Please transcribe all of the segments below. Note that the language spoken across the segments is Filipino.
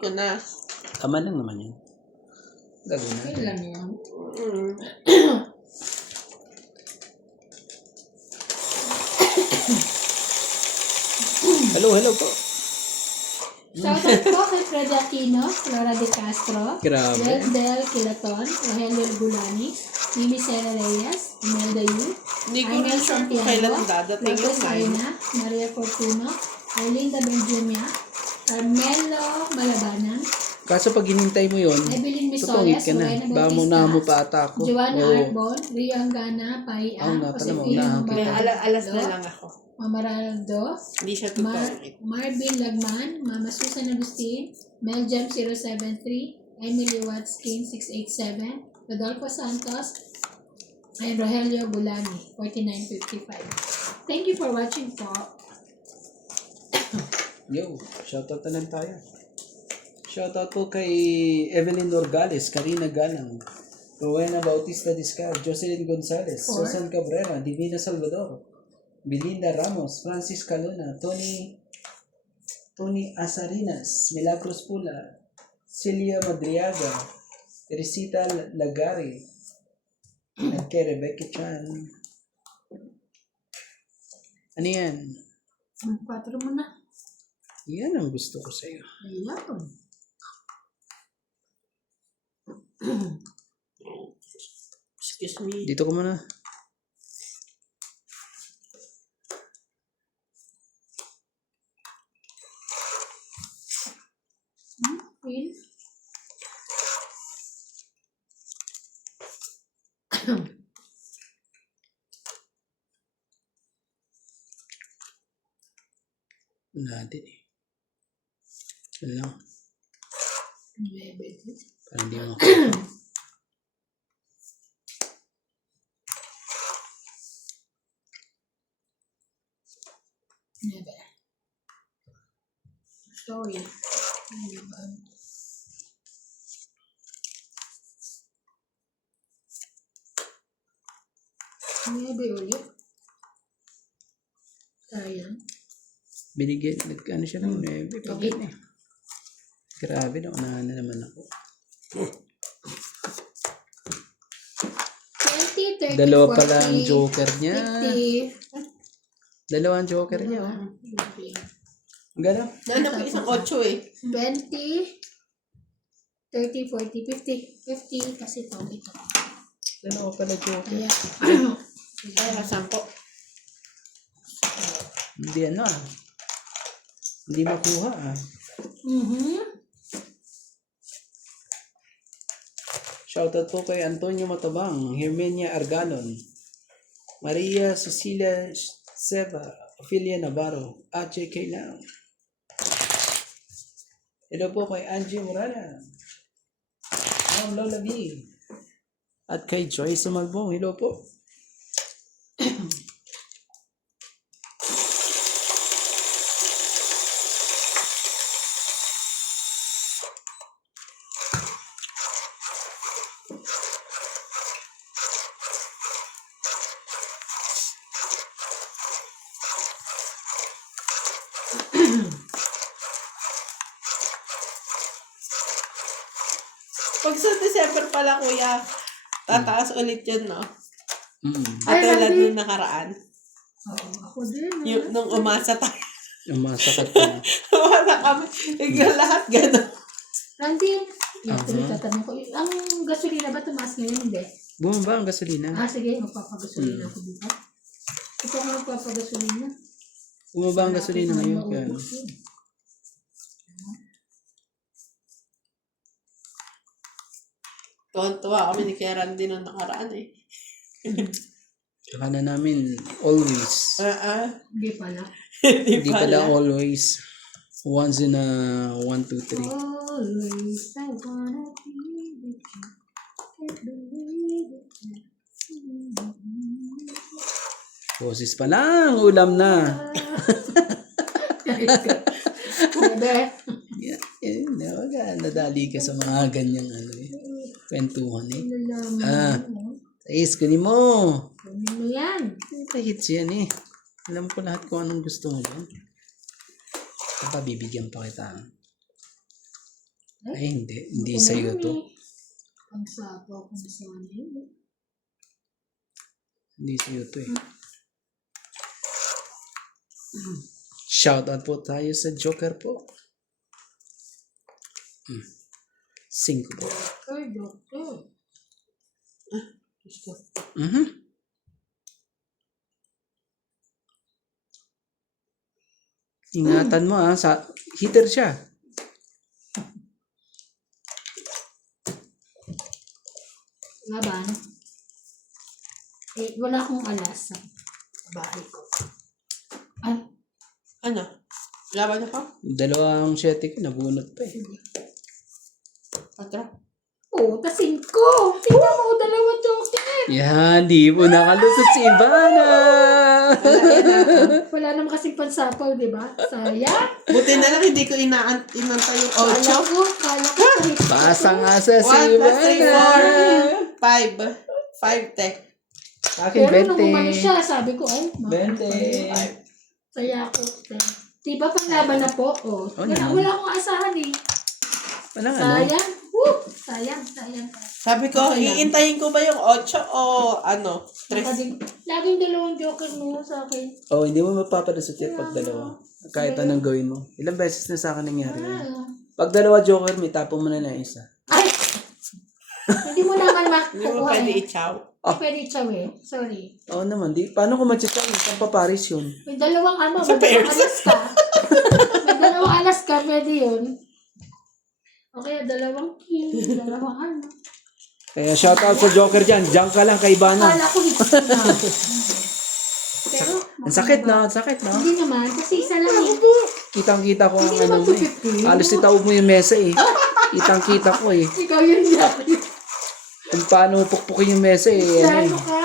ko na. Tama lang naman yun. Gagawin natin. Kailan yan? Hello po. Shoutout po kay Fred Aquino, Flora de Castro, Grabe. Del Quilaton, Rogelio Gulani, Mimi Sera Reyes, Imelda Yu, Hindi ko rin sure kung kailan dadating yung Lopez time. Aina, Maria Fortuno, Arlinda Benjumia, Carmelo Malabanan, Kaso pag hinintay mo yun, Evelyn tutungit Misoles, ka na. Lorena Ba mo na mo pa ata ako. Joanna Oo. Arbon, Rio Angana, Pai Oo nga, Ang, pala, Josefina maunahan May kita. alas na lang ako. Mamaraldo, Hindi siya tutungit. Marvin Lagman, Mama Susan Agustin, Meljam 073, Emily Watskin 687, Rodolfo Santos, and Rogelio Bulani 4955. Thank you for watching po. Yo, shoutout na lang tayo. Shoutout po kay Evelyn Orgales, Karina Galang, Rowena Bautista Discar, Jocelyn Gonzalez, Four. Susan Cabrera, Divina Salvador, Belinda Ramos, Francis Calona, Tony Asarinas, Milagros Pula, Celia Madriaga, Teresita Lagari, at kay Rebecca Chan. Ano yan? Ang 4 mo na. Yan ang gusto ko sa'yo. Ayan. Excuse me. Dito ko muna. Queen. Wala din eh. Yan lang. Parang hindi mo. Never. Sorry. Never ulit. Sayang. Binigyan, ano siya ng 9. Pagkat eh. Grabe na, unahan na naman ako. 20, 30, Dalawa pala 40, ang joker niya. 50. Dalawa ang joker niya. Oh. Ang gano'n? Ano ko isang 8 eh. 20, 30, 40, 50. 50 kasi ito. Dalawa pala joker. Kaya, Kaya 10. Hindi ano ah. Hindi makuha ah. Shoutout po kay Antonio Matabang, Hermenia Arganon, Maria Cecilia Seva, Ophelia Navarro, Ache Kailang. Hello po kay Angie Morana, Ma'am Lola B, at kay Joyce Malbong. Hello po. Pag sa December pala, kuya, tataas ulit yun, no? At Ay, tulad Randy. nung nakaraan. Oo, ako din. Yung, nung umasa tayo. Umasakat na. Umasa kami. Bigla lahat gano'n. Randy, Aha. tatanong ko, ang gasolina ba tumaas ngayon? Hindi. Bumaba ang gasolina. Sige, magpapagasolina ako dito. Ito ako magpapagasolina. Bumaba ang gasolina ngayon. Kaya, Maubos yun. Tuwan-tuwa kami ni Kuya Randy nung nakaraan eh. saka na namin always. Hindi pala. Hindi pala always. Once in a 1, 2, 3. Always I wanna be with you. Can't believe it. Boses pa lang, ulam na. Bebe. Wag ka, nadali ka sa mga ganyang ano eh. Kwentuhan eh. Nalaman mo. Ais, kunin mo. Kunin mo yan. Hits yan eh. Alam ko lahat kung anong gusto mo yan. Bibigyan pa kita. Ay, hindi. Hindi sa'yo to. Ang sapo kung saan yun. Hindi sa'yo to eh. Shoutout po tayo sa Joker po. 5 po. Ay, doktor. Diyos ko. Ingatan mo sa heater siya. Laban. Wala akong alas sa bahay ko. Ay, Ano? Laban na pa? Dalawang siyete ko, nabunot pa eh. Patra? oh, ta 5. Tingnan mo, 2 chocolate. Yan, di mo nakalusot si Ivana. Wala naman kasing pansapaw, di ba? Sayang. Buti na lang hindi ko inantay yung Kala 8. ko kahit Basa nga sa si 1 plus 3, Ivana. 4. 5, te. Akin, pero nung 20. umalis siya, sabi ko, ay, 20. saya ko. Diba panglaban na po? Oh, Oh, wala, no. wala akong asahan eh. Walang ano. Sayang. Woo! Sayang. Sabi ko, Okay lang. iintayin ko ba yung 8 o ano? 3? Laging 2 joker mo sa akin. Oh, hindi mo mapapalusot yan pag dalawa. Kahit anong gawin mo. Ilang beses na sa akin nangyari yun. Ah. Pag dalawa Joker, may tapon mo na na isa. Ay! Hindi mo naman Hindi mo makukuha pwede eh. i-chow. Hindi pwede i-chow eh. Sorry. Oo naman, di. Paano ko matchat yun? Saan pa Paris yun? May dalawang ano, Sa may dalawang pairs. alas ka. May dalawang alas ka, pwede yun. Okay, 2 king, 2 ano. Kaya shoutout sa Joker dyan. Diyan ka lang kay Ivana. Akala ko hits na. Pero, Ang sakit na, ang sakit na. hindi naman, kasi isa lang eh. Kitang-kita ko ang Hindi ano naman mo eh. 250. Halos itaob mo yung mesa eh. Kitang-kita ko eh. Ikaw yun dati. Kung paano pukpukin yung mesa eh. Ano Lalo eh. ka.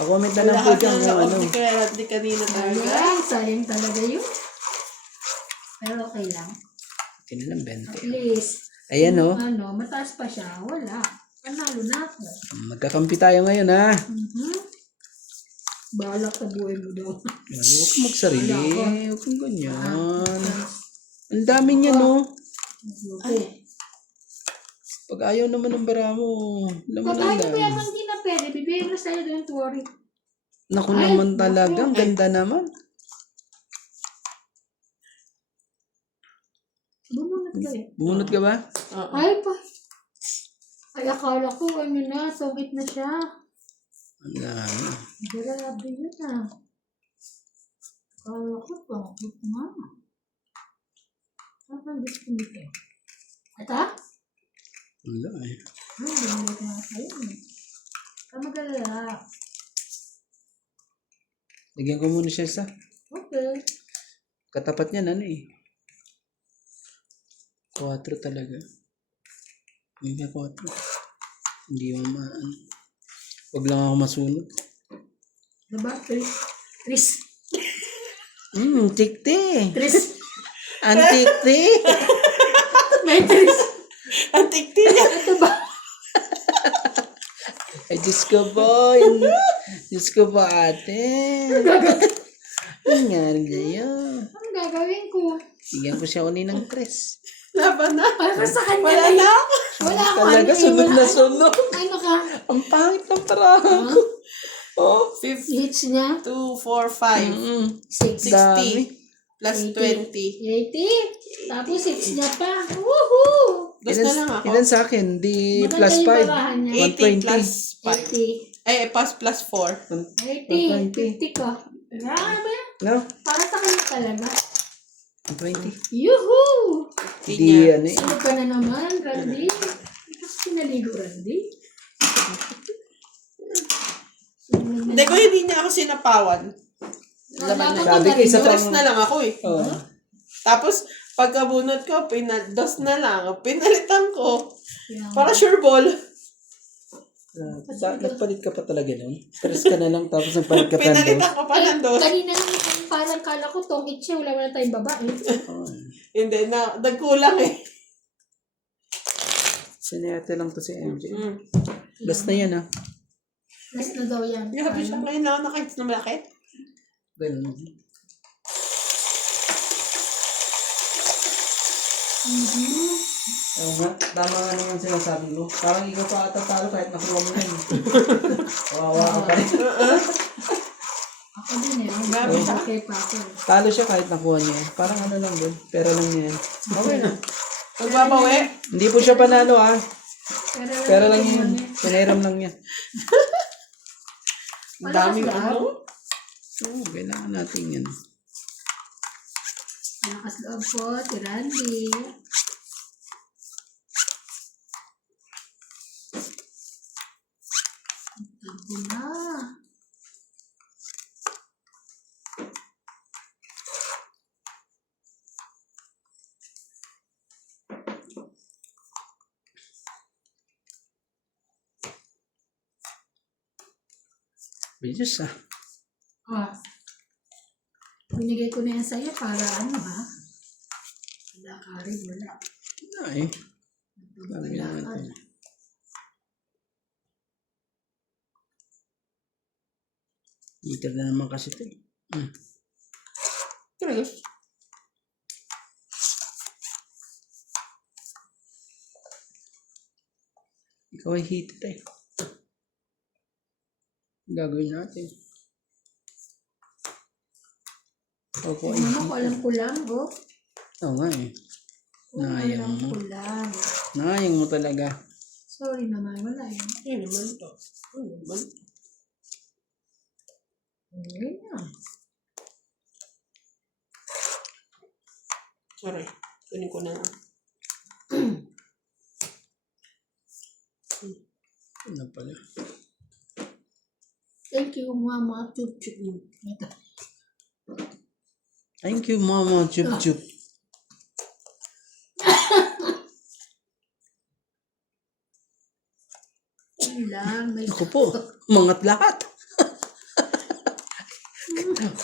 Comment na lang po Lahat dyan ng kung loob ano. ni Kuya Randy kanina talaga. Ayan, sayang talaga yun. Pero okay lang. Kinilang At 20. least, Ayan o. ano, mataas pa siya. Wala. Panalo na ako. Magkakampi tayo ngayon ha. Balak sa buhay mo daw. Huwag kang magsarili. Huwag kang ganyan. Ang dami niya no. Okay. Pag ayaw naman ng bara mo, laman Pag na ayaw kaya lang. man di na pwede, bibigyan ko sa'yo, don't worry. Naku Ay, naman talaga. Ang naku. ganda naman. Bumunot ka eh. Bumunot ka ba? Oo. Ay pa. Ay, akala ko, ano na, sungit na siya. Ang dami. Grabe yun ah. Akala ko, sungit na. Ang gusto nito? Ata? Wala eh. Ay, bumalik na sa'yo eh. Magalala. Lagyan ko muna siya sa Okay. katapat niya ano eh. 4 talaga. Hindi 4. Hindi mo maan. Huwag lang ako masunod. Diba? Tris. Tikti. Tris. Antikti. May tris. Ang tikti niya. Ito ba? Ay, Diyos ko po. Diyos ko po ate. Ang nangyari ngayon. Ang gagawin ko? Bigyan ko siya uli ng 3. Laban na. Para sa kanya. Wala na. Wala akong Talaga, ano eh, sunod wala na ano. sunod. Ano ka? Ang pangit ng parahan ko. Oh. 50, Hits niya? 2, 4, 5. 6. Dami. 60. Plus 20. 80. Tapos 6 niya pa. Woohoo! Gusto na lang ako. Ilan sa akin? Di Maganda plus yung 5. barahan niya. 80 plus 5. 80. Plus 4. 80. 50 ka. Grabe. No? Para sa kanya talaga. 20. Yuhuu! Di Di niya. ano eh. Sino ka na naman, Randy? Tapos pinaligo, Randy? Hindi ko hindi niya ako sinapawan. Wala ka Sabi ko, isa Dos pang... na lang ako eh. Oh. Tapos, pagkabunot ko, dos na lang. Pinalitan ko. Kaya- Para sure ball. Nagpalit ka pa talaga nun? Stress ka na lang tapos nagpalit ka pa ng Pinalitan ko pa ng dos. Kanina lang, parang kala ko tongit siya, wala na tayong babae. Hindi, nagkulang eh. Sinayate lang to si MJ. Mm. Last na yan ah. Last na daw yan. Grabe siya. Ngayon na ako nakahits na malaki. Ganun. Oo nga, tama nga naman sinasabi mo. Parang ikaw pa ata talo kahit nakuha mo yan. Kawawa ka pa rin. Ako din eh. Grabe siya. Okay pa ako. Talo siya kahit nakuha niya. Parang ano lang din. Pera lang niya yan. Okay na. Magbabawi. Hindi po siya panalo ah. Pera lang yun yun. eh. Pinahiram lang niya. Ang daming Malakas loob. ano. Oo, kailangan natin yan. Malakas loob po, si Randy. Tago na. Bilis ah. Ah. Binigay ko na yan sa'yo para ano ha? Wala ka rin, wala. Ay. Sabi Wala ka. natin. Liter na naman kasi ito eh. Chris. Ikaw ay hitter eh. Gagawin natin. Ako ay Mama ko alam ko lang, oh. Oo nga eh. Nayang Alam mo. ko lang. Nayang mo talaga. Sorry naman, wala yun. Ano naman to? Ano naman? Ayun na. Sorry. Kunin ko na lang. Ano pala? Thank you, Mama. Chup, chup. Thank you, Mama. Chup chup. Ayun lang. May Ako po. Mangat lahat.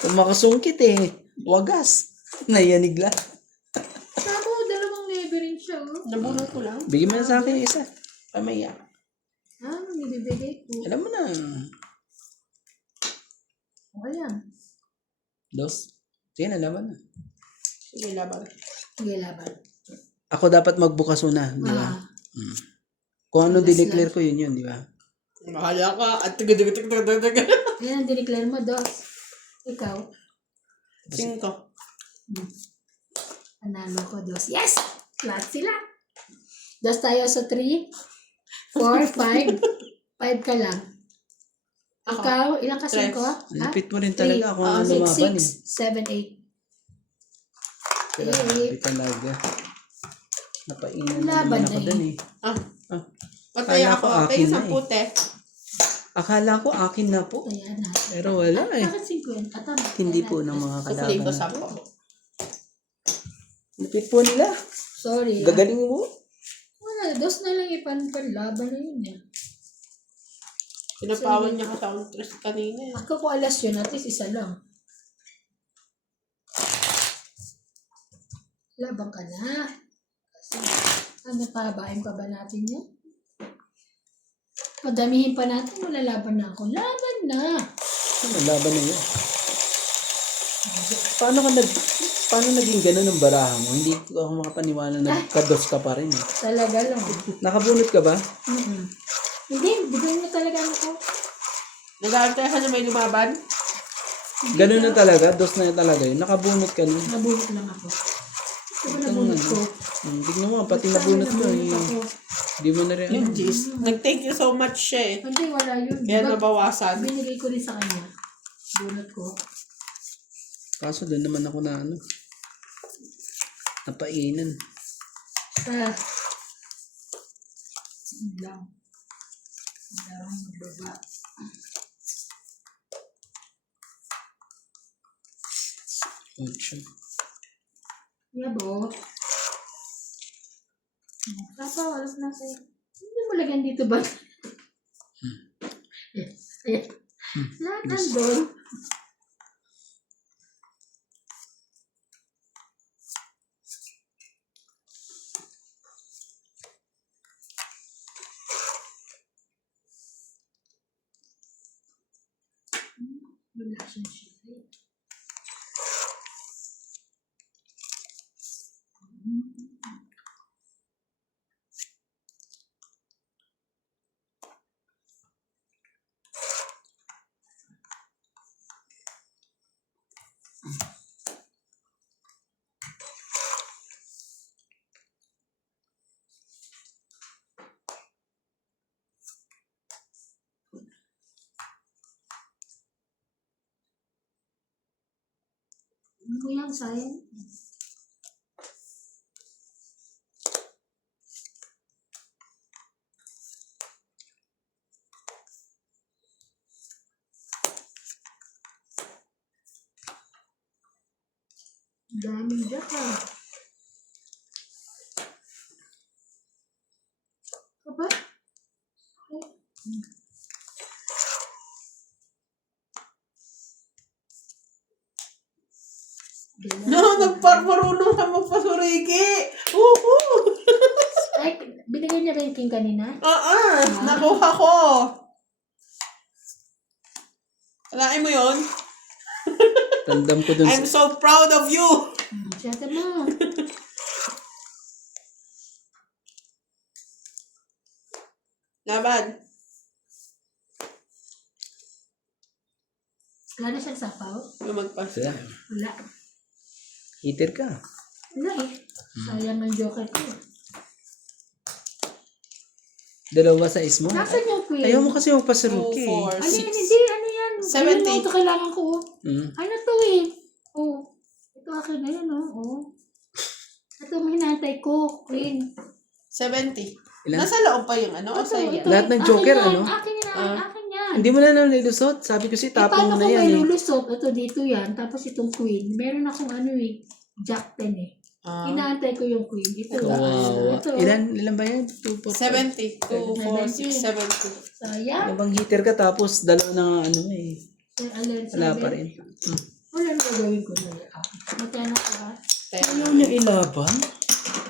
Kung makasungkit eh. Wagas. Nayanig lang. Sabo, dalawang nebe rin siya, oh. Nabunot ko lang. Bigyan mo na sa akin yung isa. Pamaya. Ah, nibibigay ko. Alam mo na. O, yan. Dos. Sige na, laban na. Sige, laban. Sige, laban. Ako dapat magbukas una. Di ba? Ah, Kung ano Bukas dineclare ko, yun yun. Di ba? Mahala ka. At tiga-tiga-tiga-tiga-tiga. yan ang dineclare mo, Dos. Ikaw. 5. Panalo ko, Dos. Yes! Lahat sila. Dos tayo sa 3, 4, 5. 5 ka lang. Ako. Ikaw, ilang kasi Tres. ko? Lupit mo rin talaga ako ang lumaban 6, eh. 7, 8. Grabe talaga. Napainan na Laban naman ako na dun eh. Ah. Ah. Patay Kala ako. ko Kayo akin sa na eh. pute. Akala ko akin na po. Ayan na. Pero wala eh. Bakit 50? Tama. Hindi po ng mga Kasi kalaban ko na. 10. Lupit po nila. Sorry. Gagaling mo. Wala, Dos na lang ipanlaban na yun eh. Pinapawan niya ka sa tres kanina. eh. Ako ko alas yun, at least isa lang. Laban ka na. Kasi, ano pa, bahin pa ba natin yan? Padamihin pa natin, malalaban na ako. Laban na! Ano, laban na yun. Paano naging ganun ang baraha mo? Hindi ko ako makapaniwala na kados ka pa rin eh. Talaga lang. Nakabunot ka ba? Hindi, bigyan mo talaga ako. Nag-aantay ka na may lumaban? Ganun na talaga? Dos na talaga yun? Nakabunot ka nun? Nabunot lang ako. Ito ba nabunot ko? Tignan mo, pati nabunot mo eh. ako. Di mo na rin Yung ano. G's. Nag-thank you so much siya eh. Hindi, wala yun. Kaya Diba, nabawasan. binigay ko rin sa kanya. Bunot ko. Kaso doon naman ako na ano. Napainan. Sa... Yun lang. Wala akong magbaba. Ocho. Yabo. Papa, wala na sa'yo. Hindi mo lagyan dito ba? Ayan. Lahat nandun. Wala siyang shade. Ano mo yan, sayang? Daming jack ah. Aba? Ay. No, nagparmarunong ka magpasuriki. Woohoo! Ay, binigay niya ba yung king kanina? Nakuha ko. Alain mo yon? Tandam ko dun I'm so proud of you. Siyempre mo. Laban. Wala na siyang sapaw? Yung magpas. Sila. Wala. Heater ka. Wala eh. Sayang ang joker ko. Dalawa sa is mo. Nasaan yung queen? Ayaw mo kasi 2, magpasuruki. 4, Ano yan? 6. Hindi, ano yan? 70. Ayun, ito kailangan ko. Mm. Ano to eh? Oh. Ito akin na yan oh. Oh. Ito ang hinantay ko. Queen. 70. Ilan? Nasa loob pa yung ano? O Ito, sa ito. Lahat ng joker, Akin yan, ano? Akin yan. Akin yan. Hindi mo na naman nilusot. Sabi ko si Eh, tapon paano mo ko na yan may eh. lulusot? Ito dito yan. Tapos itong queen. Meron akong ano eh. Jack 10 eh. Inaantay ko yung queen. Ito. Wow. Ito. Ilan ba yan? 2, 4, 70. 2, 4, 6, 70. Sayang. Ibang heater ka tapos dalawa na ano eh. Alin, Wala pa sabi. rin. Wala na gagawin ko na. Magkano ka ba? Ayaw niya ilaban?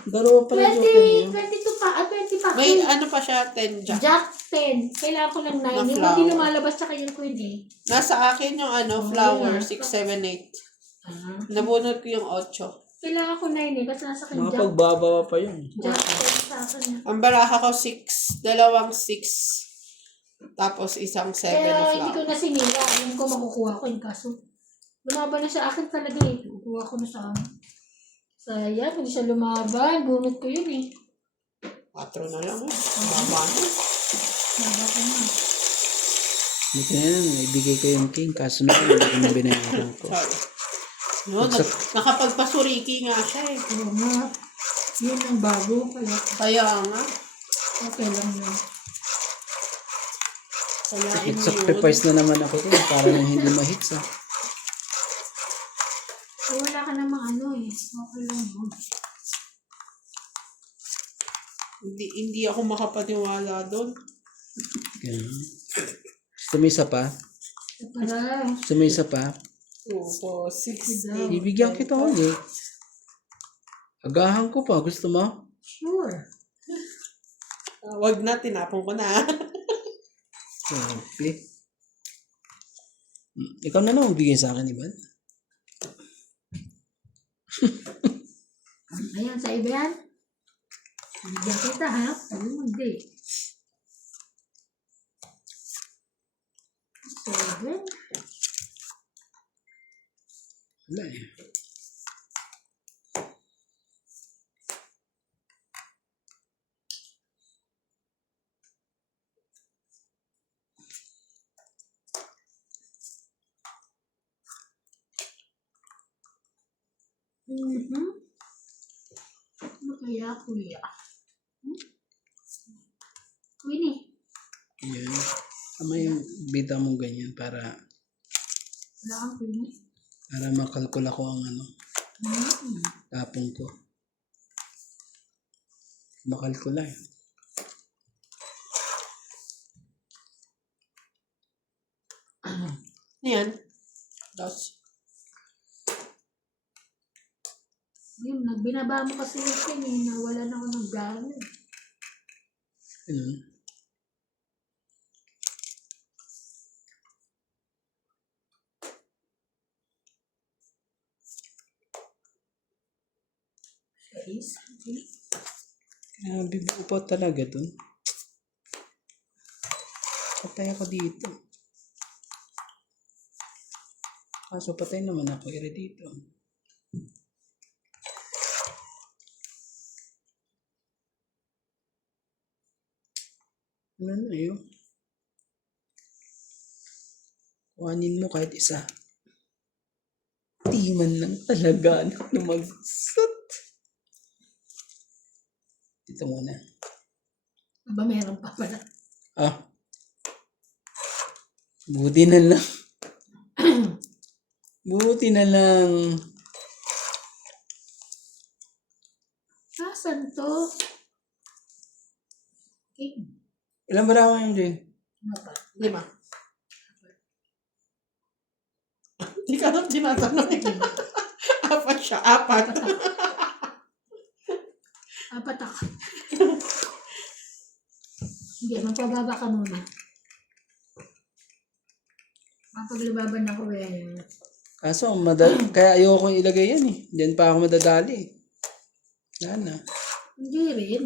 Dalawa pa rin 20, joker niyo. 22 pa. 20 pa. May ano pa siya, 10 jack. Jack 10. Kailangan ko ng 9. Na Yung flower. hindi lumalabas sa kanyang queen eh. Nasa akin yung ano, flower, yeah. 6, 7, 8. Ah. Nabunot ko yung 8. Kailangan ko 9 eh. Kasi nasa kanyang Jack. Makapagbabawa pa yun. Jack 10 sa akin. Ang baraha ko 6, dalawang 6. Tapos isang 7 na Kaya hindi ko flower. na sinira. Alam ko makukuha ko yung kaso. Lumaban na sa akin talaga eh. Kukuha ko na sa akin. Sayang, hindi siya lumaban. Bunot ko yun eh. 4 na lang. Baba na. Baba ko na. Hindi ka na ibigay ko yung king. Kaso na hindi ko na binayaran ko. Sorry. No, nakapagpasuriki nga siya eh. Oo nga. Yun ang bago. Kaya Kaya nga. okay lang yun. Kayain mo yun. Nag-sacrifice na naman ako dun para nang hindi ma-hits ah. So, wala ka namang ano eh. Okay lang yun. Hindi ako makapaniwala doon. Ganun. Gusto mo isa pa? Para, Gusto mo isa pa? 2, 4, 6, 8. Ibigyan kita ulit. Agahan ko pa. Gusto mo? sure. Wag na, tinapon ko na. Okay. Ikaw na lang bigyan sa akin, Ivan. Ayan, sa iba yan. Bigyan kita ha. Sabi mo hindi. 7. Wala eh. Ano kaya, kuya? Queenie. Yan. Tama yung bita mo ganyan para Wala kang Queenie. makalkula ko ang ano, tapong ko. Makalkula eh. Yan. Dos. Yun, binaba mo kasi yung Queenie. Nawalan ako ng gana. Ganun. Guys, okay. Bibuo pa talaga dun. Patay ako dito. Kaso patay naman ako dito. Ano na yun? Kuhanin mo kahit isa. Di man lang talaga lumagsot. Dito muna. Aba, meron pa pala. Ah. Buti na lang. Buti na lang. Asan to? Okay. Ilan ba raw yung Jay? Ano pa? 5. Hindi ka lang tinatanong. Apat siya. 4. Apat ako. Hindi, magpababa ka muna. Mapaglababan ako eh. Kaso, kaya ayoko ilagay yan eh. Diyan pa ako madadali. Yan na. Hindi rin.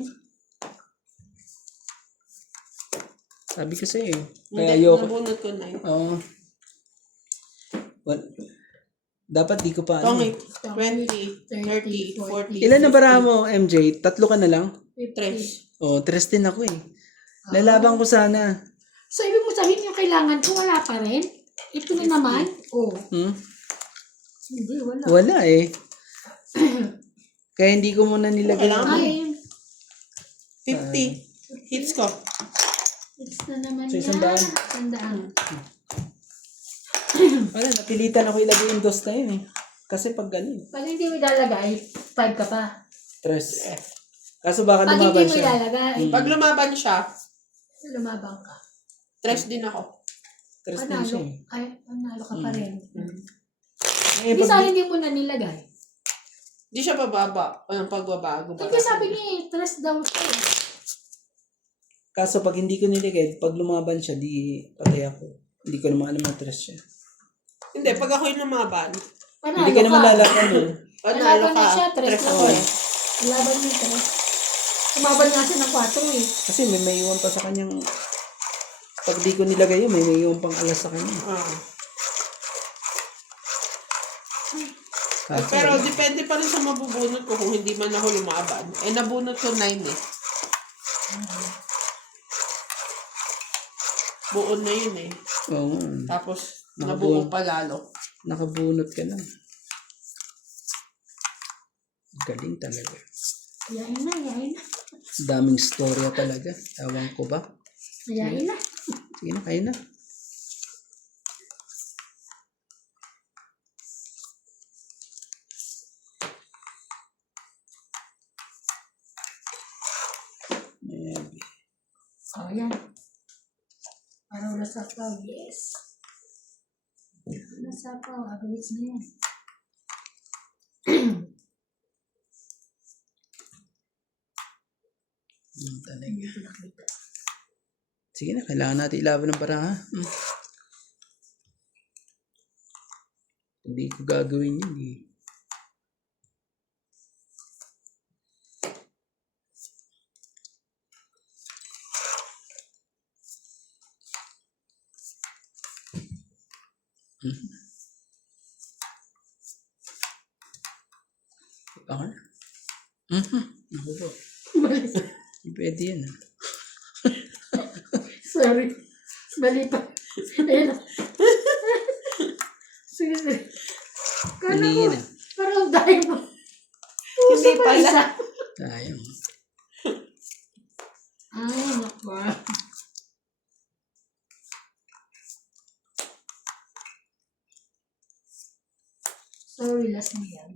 Sabi kasi eh. Kaya Hindi, ayoko. nabunot ko 9. Oo. Dapat di ko pa ano. 20, 30, 40. Ilan na bara mo, MJ? 3 ka na lang? 3. Oh, 3 din ako eh. Lalabang ko sana. So, ibig mo sabihin yung kailangan ko, wala pa rin? Ito na naman? Oo. Hmm? Hindi, wala. Wala eh. Kaya hindi ko muna nilagay. Kailangan mo. Ay, 50. Hits ko. it's na naman So, yan. 100. 100. Wala, napilitan ako ilagay yung dos na yun eh. Kasi pag ganun. Pag hindi mo ilalagay, 5 ka pa. 3. Kaso baka Pag lumaban hindi mo siya. ilalagay, Pag lumaban siya, lumabang ka. 3 din ako. 3 din Panalo. siya eh. Ay, panalo ka pa rin. Eh, Hindi pag, sana hindi mo na nilagay. Di siya bababa. Walang pagbabago. Hindi sabi niya eh, 3 daw siya eh. kaso pag hindi ko nilagay, pag lumaban siya, di patay ako. Hindi ko naman alam na 3 siya. Hindi, pag ako yung lumaban, Panalo Hindi ka naman lalaban nun. panalo Laban na ka. siya, 3 3 na ako ko eh. Laban niya 3. Sumaban nga siya ng 4 eh. Kasi may iwan pa sa kanyang... Pag di ko nilagay yun, may iwan pang alas sa kanya. Ah. Kaso, Pero depende pa rin sa mabubunot ko kung hindi man ako lumaban. Eh, nabunot ko 9 eh. Buon na yun eh. oo, Tapos, Nakabuo. nabuo pa lalo. nakabunot ka na. Galing talaga. Yain na, yain na. Daming storya talaga. Ewan ko ba? Yain na. Sige na, kayo na. Maybe. Oh, yan. Parang wala sapaw, yes. Wala sapaw, abilis na yan. Talaga. Hindi ko nakita. Sige na, kailangan natin ilaban ng para ha. Hindi ko gagawin yun eh. Ako na. Ako po. Pwede yan ah. Sorry. Mali pa. Ayun. Sige, sige. Kala Mali ko, yan ah. parang dahil mo. Hindi pa pala. isa. Sayang. Ay, naku. Sorry, last na yan.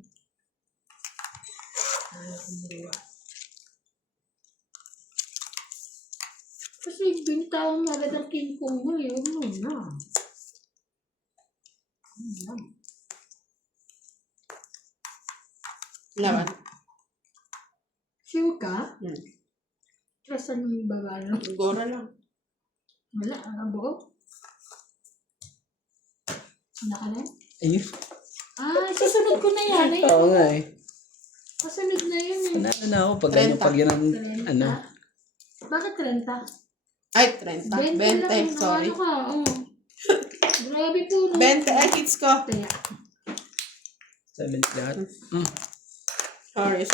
Kasi bintang agad ang King Kong mo, yun mo na. Laban. Sure ka? Hmm. Trasan mo yung baba no? Gora lang. Wala, ang buo. Naka na? Ayun. Ah, susunod ko na yan. Ayun. Oo nga eh. Kasunod na yun eh. Panalo na ako pag ano, 30. pag yan ang, 30. ano. Bakit 30? Ay, 30. 20, sorry. Ano ka? Oh. Grabe po. No? 20 ay hits ko. Kaya, 70 lahat. Sorry.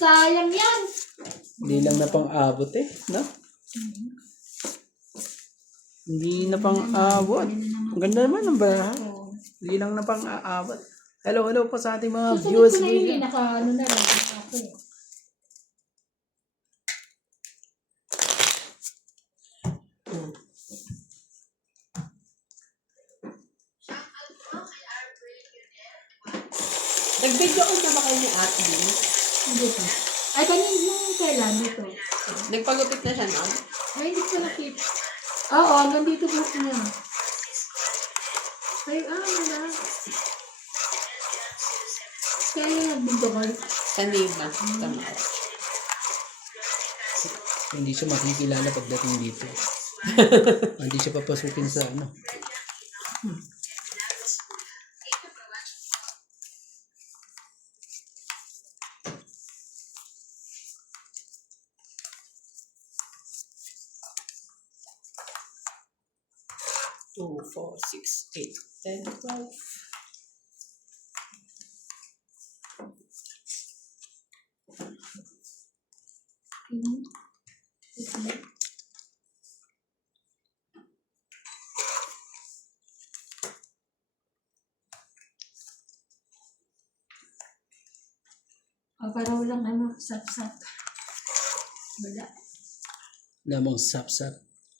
sayang yan. Hindi lang na pang-abot eh. No? Hindi na pang-abot. Ang ganda naman ng baraha. Oh. Hindi lang na pang-aawat. Hello po sa ating mga Susunod viewers. ko na yun eh. Naka-ano na lang. Okay. Hmm. Nag-video ko na ba kayo ni Ate Lee? Hindi pa. Ay, kanina nung kailan ito? Nagpagupit na siya noon? Ay, hindi ko nakita. Oo, nandito po niya. Ay, wala. Kaya yung nag-video ko. Sa Nima. Tama. Hindi siya makikilala pagdating dito. Hindi siya papasukin sa ano. Two, 4, 6, 8, 10, 12. Para walang ano, sap-sap. Wala. Namang sap-sap.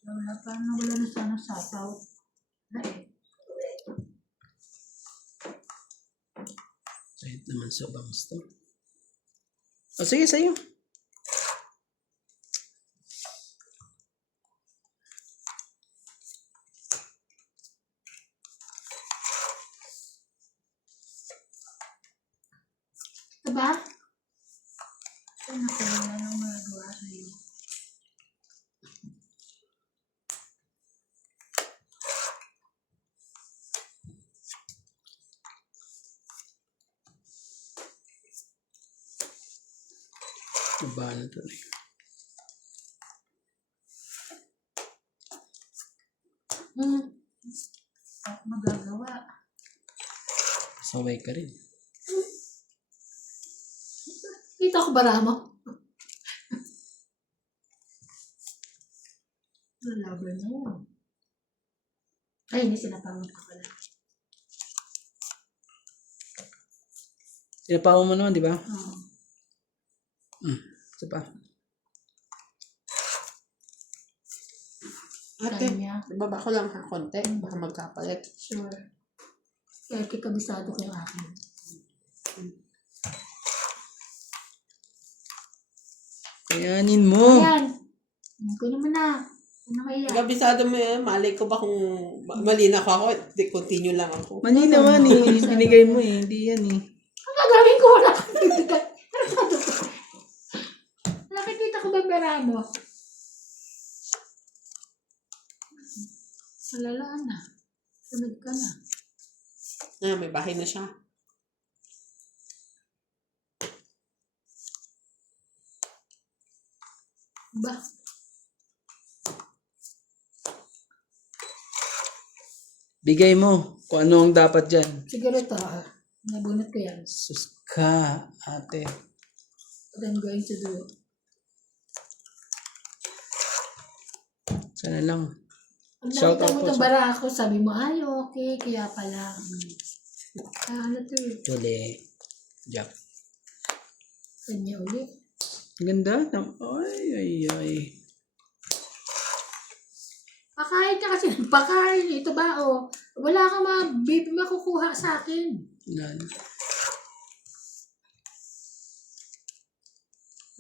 Wala pa. Wala na sana sapaw. Wala eh. Kahit naman sa bangs to. O sige, sa'yo. Diba? Ay, naku, wala nang magagawa sa'yo. Iba na to eh. At magagawa. Saway ka rin. Kita ko bara mo. Lalaban mo. Ay, hindi sinapawag ko pala. Sinapawa mo naman, di ba? Oo. Isa pa. Ate, Sabi niya, baba ko lang ha, konti. Baka magkapalit. sure. Kaya kikabisado ko yung akin. Kayanin mo. Ayan. Ano ko naman na. Ano kaya? Gabisado mo yan. Malay ko ba kung mali na ako? Di continue lang ako. Mali naman eh. Binigay mo eh. Hindi yan eh. Ang gagawin ko, wala kang bibigay. Nakikita ko ba pera mo? Malalaan na. Sunod ka na. May bahay na siya. Ba? Bigay mo kung ano ang dapat dyan. Siguro ito, nabunot ko yan. Sus ka, ate. What I'm going to do. Sana lang. Pag Shout nakita out mo po itong sa- bara ako, sabi mo, ay, okay, kaya pala. Ano to eh? Tuli. Jack. Kanya ulit. Ang ganda. Ay. Pakain ka kasi. Pakain. Ito ba, oh. Wala kang makukuha sa akin. Yan.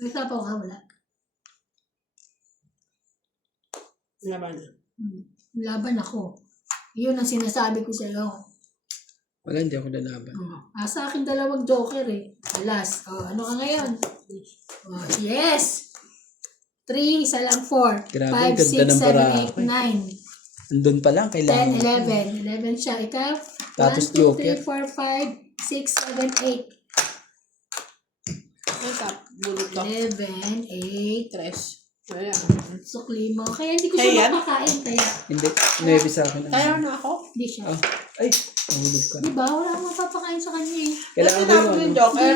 May sapaw ka, wala. Laban na. Laban ako. Yun ang sinasabi ko sa'yo. Wala, hindi ako lalaban. Sa akin dalawang joker eh. Alas. Ano ka ngayon? Yes! 3, isa lang 4. Grabe, 5, ganda 6, ng 7, barako 8, 9. Andun pa lang, 10, kailangan. 11. 11 siya. Ikaw? Tapos 1, 2, joker. 3, 4, 5, 6, 7, 8. Ang tap. Bulot to. 11, 8. Tres. Ayan. Sukli mo. Kaya hindi ko Kaya siya yan? makakain. Kaya Hindi, nuebe sa akin. Kaya na ako. hindi siya. Ah, ay, nahulog ka. Diba? Wala akong mapapakain sa kanya eh. Kailangan ko Tinapos yung yun. joker.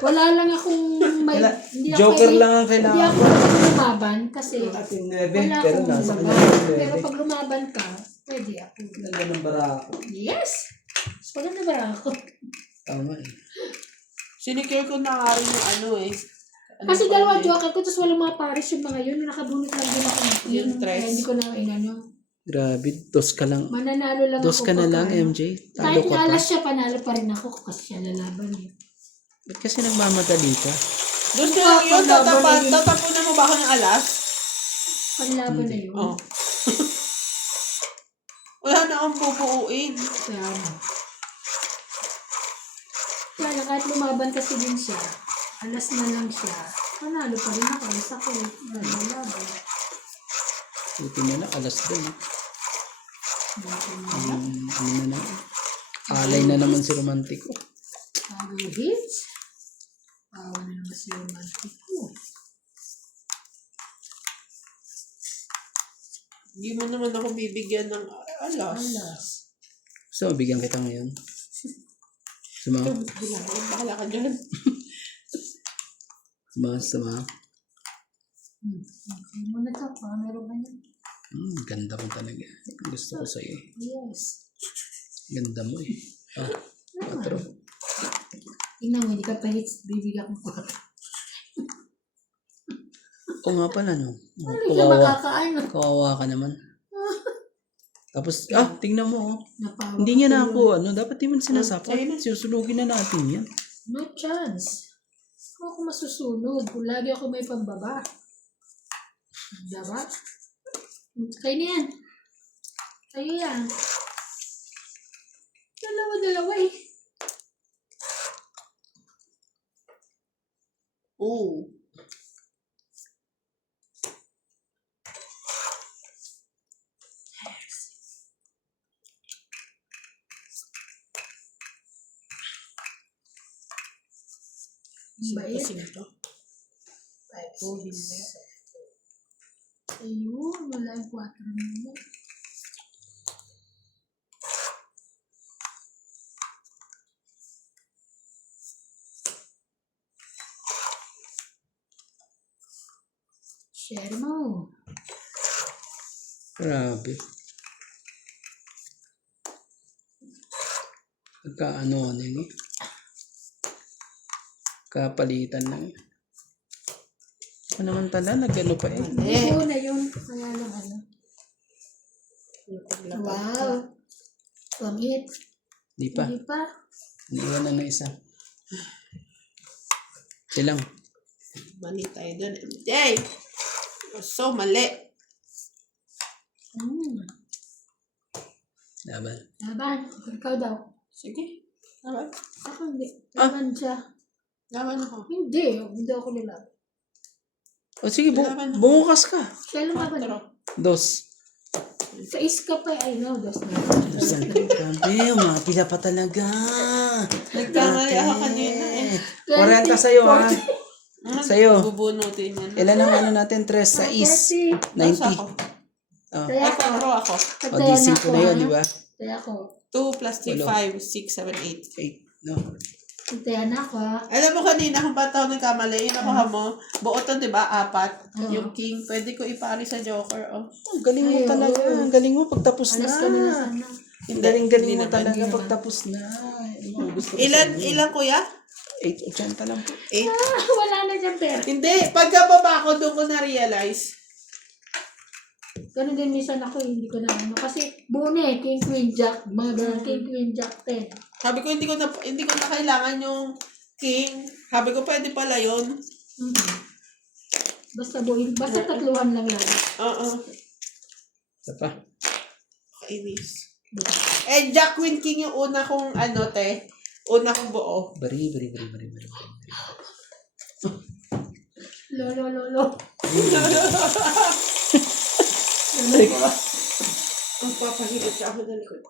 Wala lang akong may... hindi ako Joker pwede- lang ang Hindi kailangan. ako pwede lumaban kasi Ating nuebe, wala pero akong nasa kanya lumaban. yung Pero nuebe. pag lumaban ka, pwede ako. Ganda ng barako. Yes! Maganda ba ako? Tama eh. Sinicure ko na nga rin yung ano eh. Ano Kasi pa dalawa yun eh? joker ko, tapos walang mga pares yung mga yun. Nakabunot lang din ako ng pin. Yung tres. Kaya hindi ko na inano. Grabe, dos ka lang. Mananalo lang Dos ako. ka na pagka lang, ano. MJ. Talo Kahit ka nga pa. alas siya, panalo pa rin ako kasi siya lalaban eh. Ba't kasi nagmamadali ka? Doon ko lang yun, Panlaban na yun. tatapunan mo ba ako ng alas? Panlaban na yun. Oo. Wala na akong bubuuin. Kaya ano. Kaya lang, kahit lumaban kasi din siya, alas na lang siya, panalo pa rin ako. Alas ako eh. Lalaban. Buti na lang, alas doon. Ano na na? Alay na naman si Romantico. Power hits. Power na naman si romantic ko. Hindi mo naman ako bibigyan ng alas. Alas. So, bigyan kita ngayon. Suma. Bahala ka dyan. Suma. Okay mo na to. Meron ba niya? Ganda mo talaga. Gusto ko sa'yo eh. Yes. Ganda mo eh. Ah, 4. Tingnan mo, hindi ka pa hits. Bibigyan ko pa. Oo nga pala no. Oh, Ano siya kawawa. makakaano? Kawawa ka naman. Tapos, tingnan mo oh. Napawa Hindi ko niya na yun. ako, dapad di man sinasapat. Susunugin na natin yan. No chance. Kung ako masusunog, kung lagi ako may pambaba. Diba? Kayo na yan. Kayo yan. Dalawa eh. Oo. Bait. Ito. Oh, ayun, wala yung 4 na. Share mo. Grabe. Pagkaano nini? Kapalitan lang. Ano naman tala, nagano pa eh. Oo na yun. Kaya lang ano. Wow. Pangit. Di pa. Hindi pa. Iniwan na ng isa. Silang. Mali tayo dun. Yay! So, mali. Laban. Laban. Ikaw daw. Sige. Laban. Ako hindi. Laban siya. Laban ako. Hindi. Hindi ako lalaban. O sige, Laban. bumukas ka. Siya lumaban. 4. Dos. Sa iska pa. I know. Dos na. Grabe, umapila pa talaga. Nagkamali ako kanina eh. 40 sa'yo ha. Sa'yo. Bubunutin yan. Ilan ang ano natin? 3 sa is. 90. 90. Oh. Kaya Ay, ako. 4 ako. O, D5 na yun, di ba? Kaya ako. 2 plus 3, Walo. 5, 6, 7, 8. 8. No? Kaya na ako. Alam mo kanina kung ba't ako nagkamali, yun ako mo, buo to, di ba? 4. Oo. Yung king, pwede ko ipari sa joker, oh. Ang galing mo Ay, talaga. oo. Ang galing mo pagtapos na. Alas ka na na sana. Ang galing-galing Hindi mo naman, talaga hindi naman. pagtapos na. Gusto ko Ilan kuya? 8.80 lang po. 8. Wala na dyan pera. Hindi, pagkababa ko, doon ko na-realize. Ganun din minsan ako, hindi ko na ano. Kasi buo na eh, king, queen, jack. Mga ganun, king, queen, jack, 10. Sabi ko, hindi ko na kailangan yung king. Sabi ko, pwede pala yun. Basta buuin, basta tatluhan lang lagi. Oo. Isa pa. Kainis. Eh, jack, queen, king yung una kong ano, te. Una kong buo. Bari. Lolo. Magpapahilot siya ako ng likod.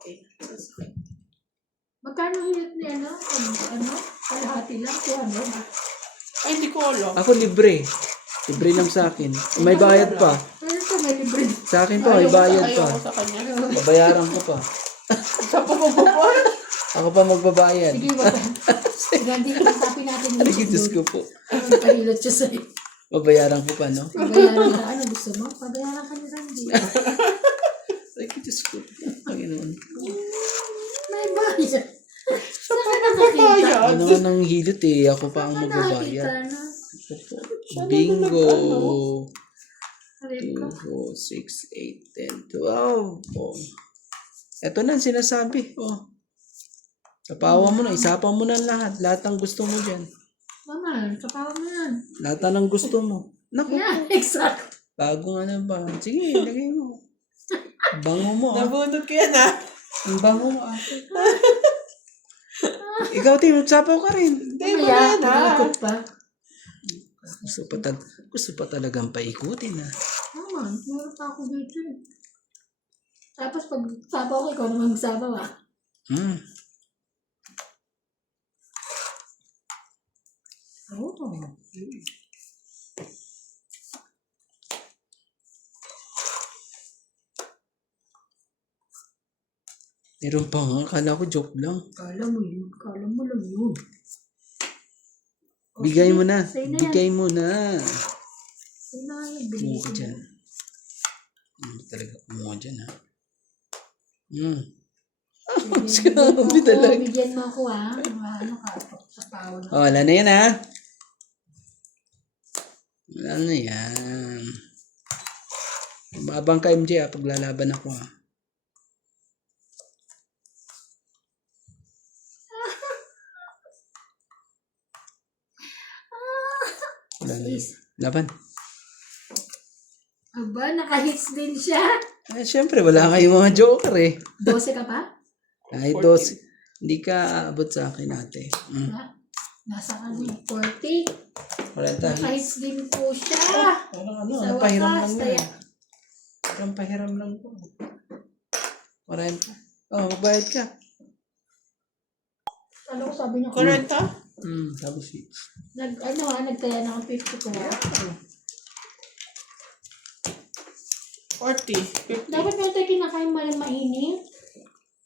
Magkano hilit ni ano? Ano? Kalahati lang, 200. Ay, hindi ko alam. Ako libre. Libre lang sa akin. May bayad pa. Ano to, may libre. Sa akin to, may bayad pa. Ayoko sa kanya. Babayaran ko pa. Sa pagpapapuan. Ako pa magbabayad. Sige ba? Gandhi, tapin natin yung Ay, Diyos ko po. Pahilot siya sa'yo. Babayaran ko pa, no? Pabayaran ka, ano gusto mo? Pabayaran ka ni Randy. Ay, Diyos ko. Panginoon. May bayad. magbabayad. Ano nga nang hilot eh. Ako pa ang Nakita magbabayad. na. Bingo. Sabi 2, ko, 4, 6, 8, 10, 12. Oh. Ito na ang sinasabi. Oh. Tapawa mo na. Isapan mo na lahat. Lahat ng gusto mo dyan. Mama, kapawa mo yan. Lahat na ng gusto mo. Naku. Yeah, exact. Bago nga na ba? Sige, lagay mo. Bango mo ah. Nabunod ko yan ah. Ang bango mo ah. Ikaw, Tim, magsapaw ka rin. Hindi mo Kaya, yan ah. ikot pa. Gusto pa talagang paikutin ah. Mama, meron pa ako dito eh. Tapos pag sabaw ko, ikaw naman magsabaw ah. Hmm. Oo. Meron pa nga. Akala ko joke lang. Kala mo yun. Kala mo lang yun. O, Bigay sige, mo na. sa'yo na yan. Bigay mo na. Sa'yo na yan. Kumuha Binigay ka ko dyan. na. Talaga kumuha dyan ha. Hmm. Bigyan mo Sabi ako, talaga. bigyan mo ako ah. Ano ka, sa tao na. Oh, wala na yan ha. Wala na yan. Mabang ka MJ ha. Paglalaban ako ha. Wala na yan. Laban. Aba, nakahits din siya. Eh, syempre, wala kayong mga joker eh. 12 ka pa? Kahit dos, hindi ka abot sa akin ate. Ha? Nasa ano? 40? Wala tayo. Nakahits din po siya. Parang ano, Sa ano, pahiram wakas, lang kaya- yan. Parang pahiram lang po. Marami pa. Oh, magbayad ka. Ano ko sabi niya? Kurenta? Tapos Nagkaya na ang 50 ko. 40, 50. Dapat meron tayo kinakain malang mainit.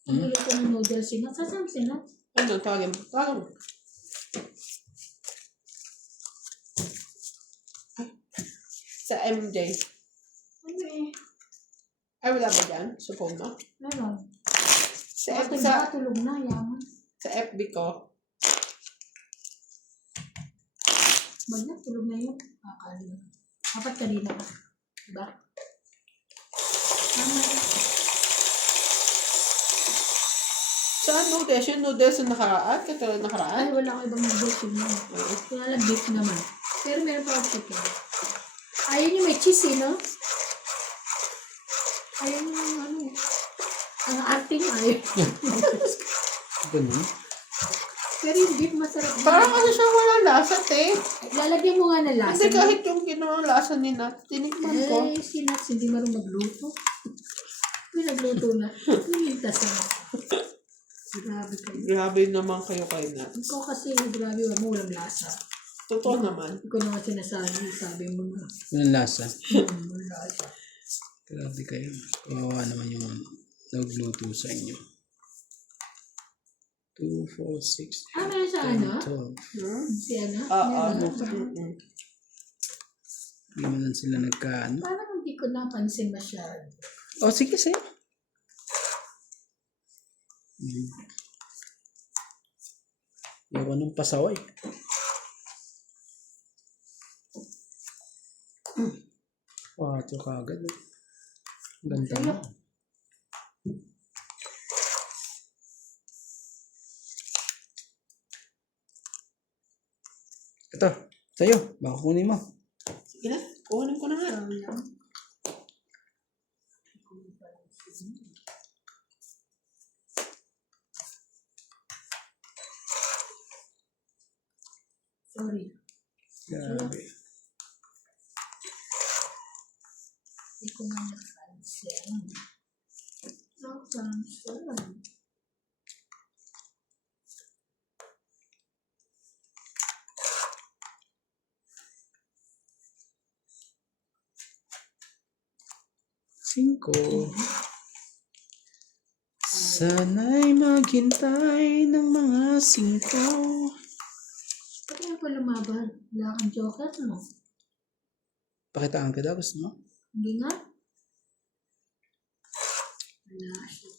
Nagulit ko ng noodles sinat. Sasam sinat? Ano, tawagin mo? Tawagin mo. Sa MJ. Ano eh? Ay, wala ba dyan? Sa phone mo? Meron. Sa, Bakit sa, ba tulog na? Yaman. sa FB ko. Bag na, tulog na yun. Kakali. Dapat kanina ka. Diba? Tama. Saan noodles? Yung noodles na nakaraan? Katulad Ay, nakaraan? wala ko ibang noodles yun na. Kaya lang beef naman. Pero meron pa ako chicken. Ayun yung may cheese eh, no? Ayun yung ano. Ang arte niya ayun. ganun. Pero yung beef masarap. Parang kasi siya walang lasa, te. Lalagyan mo nga ng lasa. Kasi kahit yung ginawang lasa ni Nat, tinikman ko. Eh, si Nats hindi marunong magluto. May nagluto na. Nilintas na. Grabe kayo. Grabe naman kayo kay Nat. Ikaw kasi, grabe, wala mo walang lasa. Totoo naman. Ikaw naman sinasabi, sabi mo na. Walang lasa. Walang lasa. Grabe kayo. Kawawa naman yung nagluto sa inyo. 2, 4, 6, Meron sa ano? 12. Si ano? Oo. Meron. Hindi mo lang sila nagkaano. Parang hindi ko napansin masyado. Oh, sige, sa'yo. Yawa ng pasaway. Wow, ito kagad. Ganda na. Ito, sa'yo. Baka kunin mo. Sige na, kuhanin ko na nga. Sorry. Grabe. Hindi ko nga napansin. Napansin. Cinco. Sana'y maghintay ng mga 5. Pati ako lumaban. Wala kang joker, no? Pakitaan kita, gusto mo? Hindi nga. Wala siya.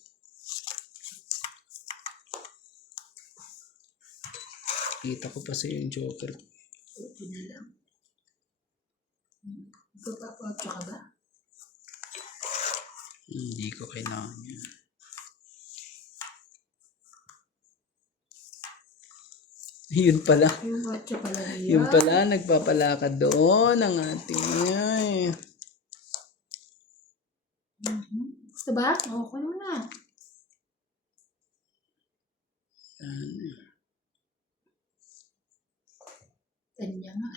Kita ko pa sa yung Joker. Ito na lang. Ikaw pa po, tsaka ba? Hindi ko kailangan yan. Yun pala. Yung otso pala niya. Yung pala, nagpapalakad doon ang ating ay. Gusto ba? Okay mo na. Kanya nga.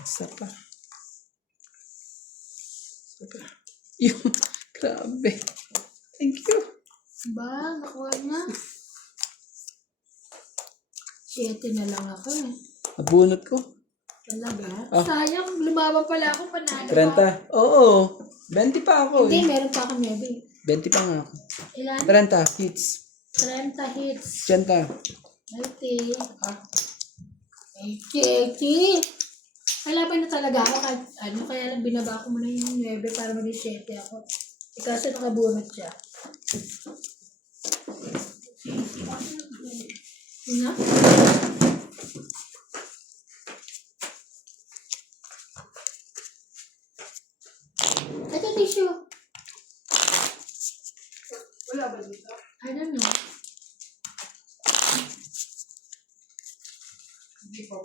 Isa pa. Yung, grabe. Thank you. Ba, nakuha niya. 7 na lang ako eh. Abunot ko. Talaga? Ah. Sayang, lumaban pala ako, panalo pa. 30. Oo. 20 pa ako Hindi, eh. meron pa ako 9. 20 pa nga ako. Ilan? 30 hits. 30 hits. 80. 80. Ah. 80. Kalaban na talaga ako kahit ano, kaya lang binaba ko muna yung 9 para maging 7 ako. Eh, kaso nakabunot siya. Yun na? Ito tissue. Wala ba dito? I don't know. Hindi po.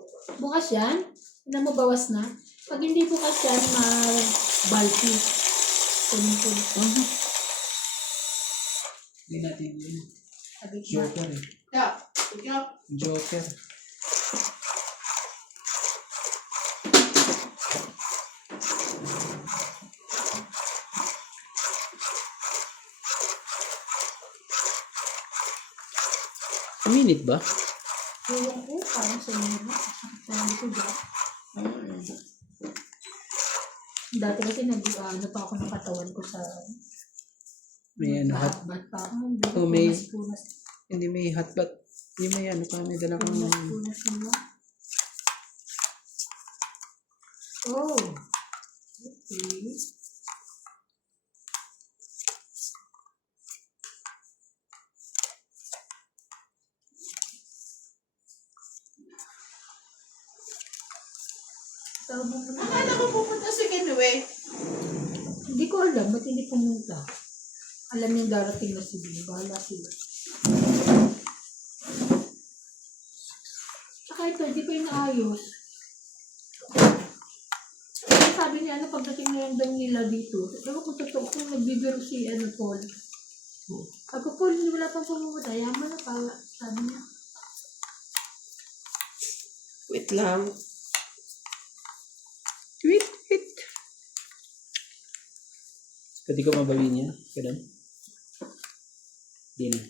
Bukas yan? Na mo bawas na? Pag hindi bukas yan, bulky. Kunin ko. Hindi natin yun. Sabi ko. Joker eh. Yeah. Ikaw. Joker. Minute ba? Ewan ko, parang sa inyo na. Sabi ko ba? Dati kasi nag-ano pa ako ng katawan ko sa May ano, hot. bat pa ako. Hindi ko Oh, may- punas. Hindi may hot bat. Hindi may ano ka. May dala kang Punas mo. Oh. Okay. Tawag mo na. Akala ko pupunta si Kenwe. Hindi ko alam, ba't hindi pumunta? Alam niya darating na si Bing, bahala sila. Tsaka ito, hindi pa yung naayos. Kasi sabi niya, ano, pagdating na yung dam nila dito, ewan ko totoo kung nagbibiro si, Paul. Ako, Paul, hindi wala pang pumunta, yaman na pa, sabi niya. Wait lang. Wait. Pwede ko mabawin yan. Kailan? Di na.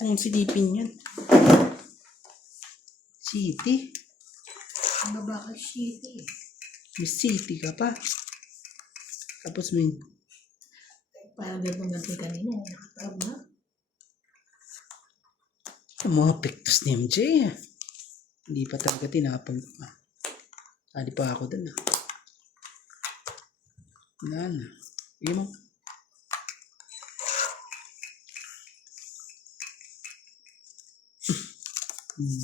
Ang silipin yan. City. Ang babakal shit eh. May city ka pa. Tapos may Parang ganun natin kanina, nakatawag na. ang mga pictus ni MJ. Hindi pa talaga tinapon ko. Di pa ako dun. Yan. Sige mo.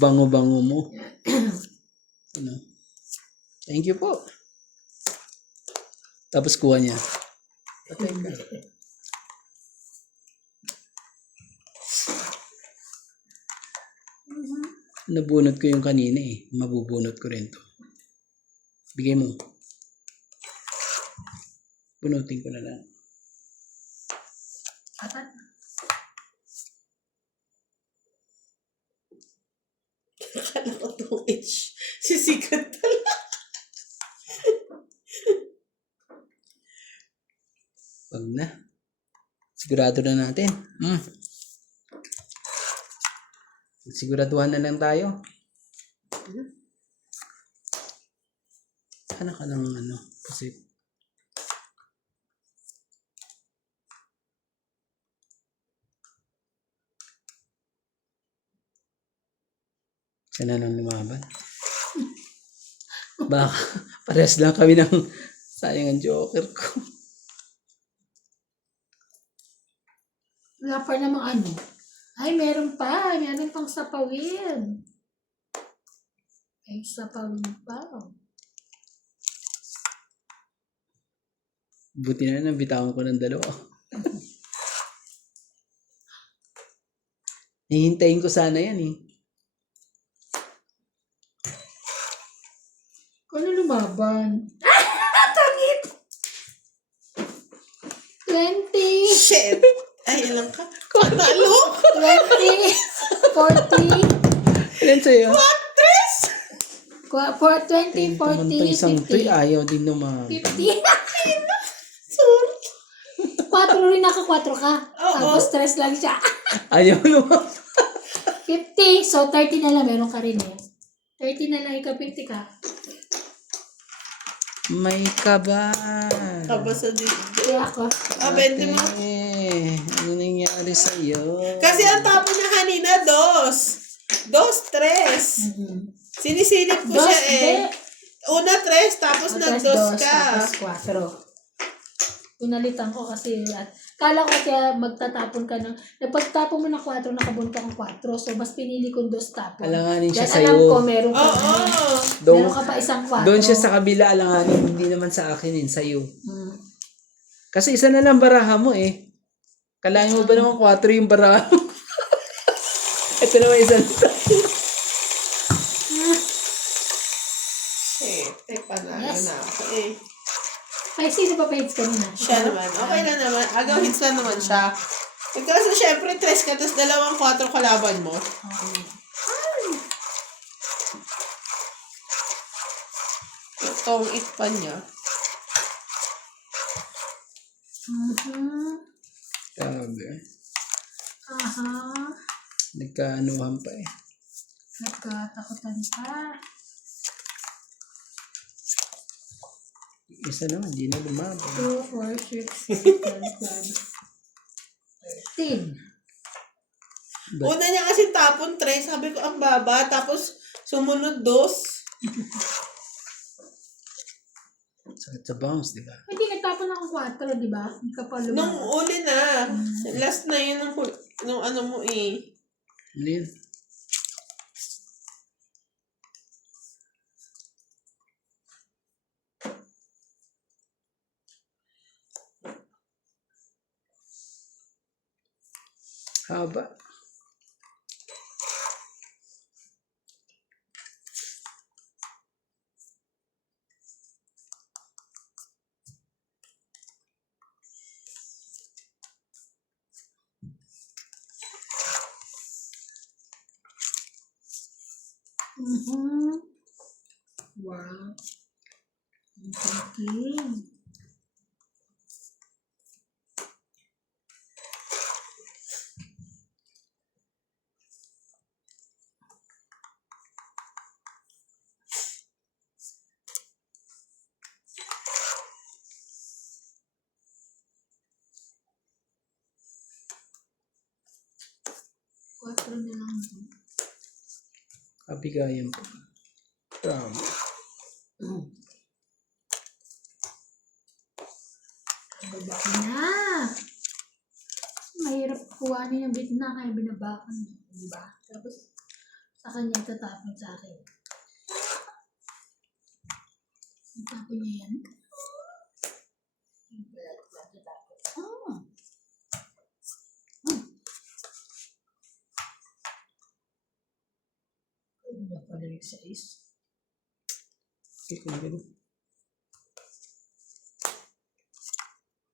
Bango-bango mo. Ano? Thank you po. Tapos kuha niya. Patay ka. Nabunot ko yung kanina eh. Mabubunot ko rin to. Bigay mo. Bunutin ko na lang. Apat. Akala ko 2H. Sisikat pala. Wag na. Sigurado na natin. Siguraduhan na lang tayo. Sana ka lang ano. Kasi Siya na lang lumaban. Baka parehas lang kami ng sayang ang joker ko. Wala pa namang ano. Ay, meron pa. Meron pang sapawin. Ay, sapawin pa. Buti na nabitawan ko ng dalawa. Hihintayin ko sana yan eh. Kung ano lumaban? Tangit! 20, Shit! Ay, ilang ka? Talo! 20, 40, Ilan sa'yo? Tres! 20, 40, Tumantay isang 50. tuy, ayaw din naman. 50. Sorry. 4 rin naka 4 ka. Oo. Tapos stress lang siya. Ayaw naman. 50. So, 30 na lang. Meron ka rin eh. 30 na lang. Ikaw 50 ka. May kaba. Kabasa din. Kaya ako. Ah, 20 mo. Ano nangyari sa'yo? Kasi ang tapo niya kanina, 2. 3. Sinisilip ko siya eh. Una 3, tapos nag-2 ka. Tapos 4. Pinalitan ko kasi at kala ko kaya magtatapon ka ng napagtapon mo ng 4 nakabunto kang 4 so mas pinili kong 2 tapon. Alanganin siya Dahil alam sa'yo. ko meron ka Oo. meron ka pa isang 4. Doon siya sa kabila, alanganin. Hindi naman sa akin yun, sa'yo. Mm. Kasi isa na lang baraha mo eh. Kalahin mo ba naman 4 yung baraha mo? Ito naman isa na tayo. Shit. Eh, panalo Yes. na ako eh. Ay, sino pa page kanina? Siya naman. Okay lang naman. Agaw hits lang naman siya. Kasi syempre 3 ka, tapos 2 4 kalaban mo. Itong it pa niya. Grabe. Aha. Nagkaanuhan pa eh. Nagkatakutan pa. Isa naman, hindi na lumaban. 2, 4, 6, 7, 13. Una niya kasi tapon 3, sabi ko ang baba, tapos sumunod 2. Sakit sa bounce, di ba? Hindi, nagtapon ako 4, di ba? Hindi ka pa lumabas. Nung uli na, last na yun nung ano mo eh. Ano yun? Haba. Wow. Ang thinking. Quatro na lang. Kabigayan pa. Grabe. Baba ko na. Mahirap kuhanin yung bitna kaya binabakan mo. Diba? Tapos, sa kanya tatapon sa akin. Tatapon niya yan. Hindi pala tatapon. Ano pala yung size? Okay, kung gano'n.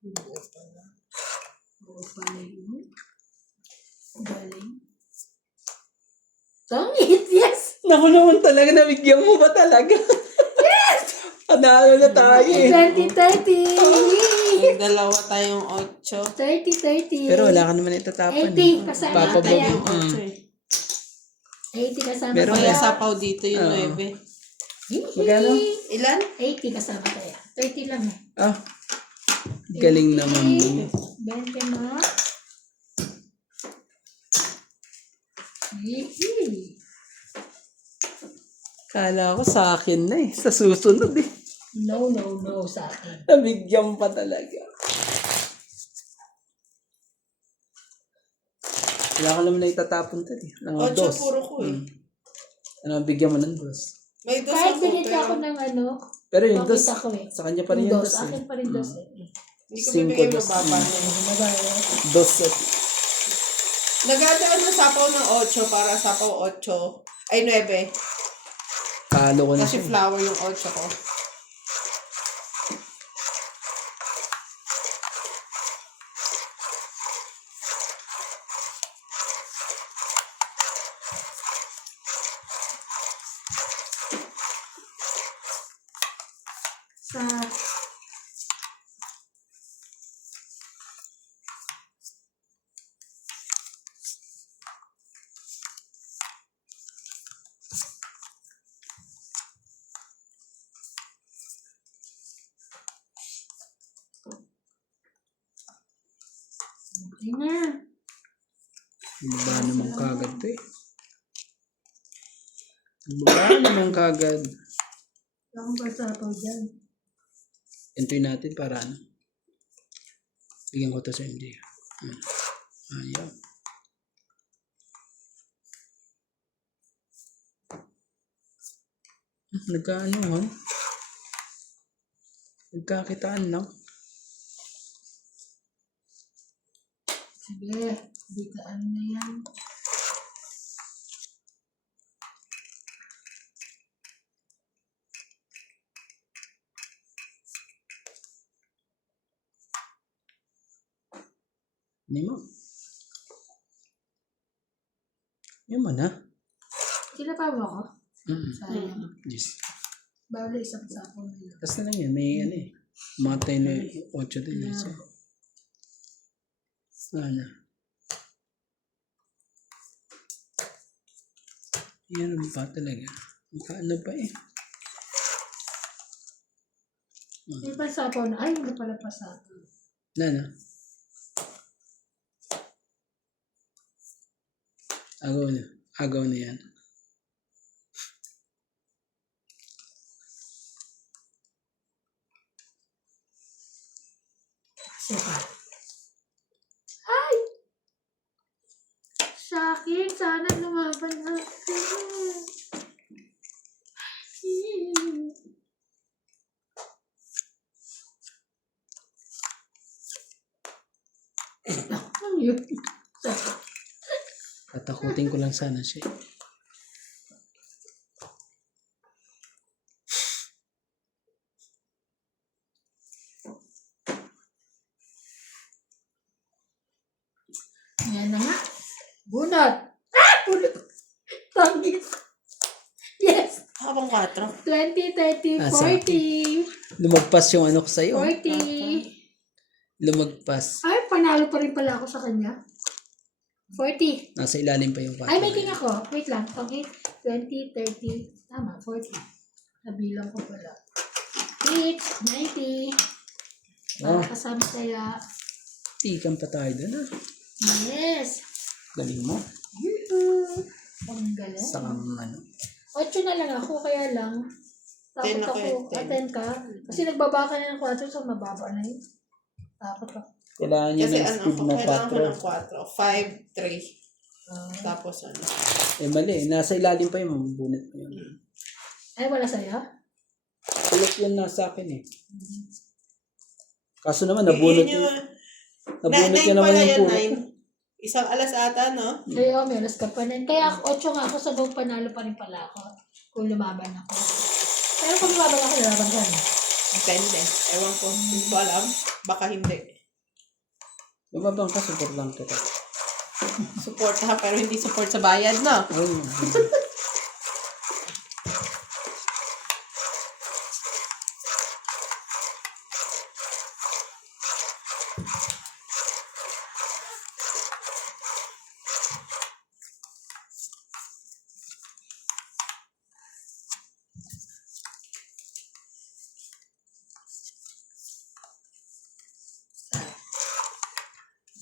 Oo pala. Oo pala yun. Galing. Sangit, yes! Naku naman talaga, nabigyan mo ba talaga? Yes! Panalo na tayo eh. 20-30! May dalawa tayong 8. 30-30. Pero wala ka naman itatapan. 80 kasama Papa kaya. Tayong 8 eh. 80 kasama Meron Kaya kaya. sapaw dito yung Oo. 9. Magkano? Ilan? 80 kasama kaya. 30 lang eh. Ah, galing naman mo. 20 mo. Hihi. Kala ko sa akin na eh. Sa susunod eh. No, no, no sa akin. Nabigyan pa talaga. Wala ka naman na itatapon to eh. Ng 8 dos. puro ko eh. Ano, bigyan mo ng dos. May dos Kahit ako, binigyan pero ako ng ano, Pero yung dos, makita ko eh. sa kanya pa rin Yung yung dos. dos eh. Akin pa rin dos eh. hindi ko Cinco bibigay dos. mababa. Dos at Nagdaan ng sapaw ng 8 para sapaw 8. Ay, 9. talo ko na Kasi siya. flower yung 8 ko. Sa okay na. Ba naman kagad to eh. Ba naman kagad. Ang pasapaw dyan. Entoy natin para ano. Bigyan ko to sa MJ. Ayaw. Nagkaano ha? Nagkakitaan lang. Sige, bitaan na yan. Hindi mo. Yan mo na. Sila pa ba ako? Sayang. Yes. Bawal isang sapaw nila. Tapos na lang yan. May ano eh. Matay na 8 din. So. Sana. Yan pa talaga. Ano pa eh. May pasapaw na. Ay, hindi pala pasapaw. Na. Agaw na. Agaw na yan. Siya. Ay! Sa akin, sana lumaban natin. Ano yun? Tatakutin ko lang sana siya. Yan na nga. Bunot! Ah! Bunot! Tangis! Yes! Habang 4. 20, 30, Asa? 40. Lumagpas yung ano ko sa'yo. 40. Lumagpas. Ay, panalo pa rin pala ako sa kanya. 40. Nasa ilalim pa yung Ay, may king ako. Wait lang. Okay. 20, 30. Tama, 40. Nabilang ko pala. 6, 90. Oh. Kasama kaya. Tikan pa tayo doon ah. Yes. Galing mo. Yoo-hoo. Ang galing. Sa ano. 8 na lang ako, kaya lang. 10 Takot ako ako. eh, 10. 10 ka. Kasi nagbaba ka na ng 4, so mababa na yun. Takot ako. Kailangan niya Kasi ng ano speed ko, na kailangan ko 4. ng 4. 5, 3. Tapos ano. Eh mali. Nasa ilalim pa yung mabunit mo yun. Ay, wala sa'yo? Kulot yun nasa akin eh. Kaso naman nabunot Yun yun. Nabunot 9 yun naman pala yung yun, pulot. 9. Isang alas ata, no? Ay, oh, meron ka pa rin. Kaya 8 nga ako, sa buong panalo pa rin pala ako. Kung lumaban ako. Pero kung lumaban ako, lumaban ka na. Depende. Ewan ko. Hindi ko alam. Baka hindi. Lumabang ka, support lang kita. Support ha, pero hindi support sa bayad, no? Ayun.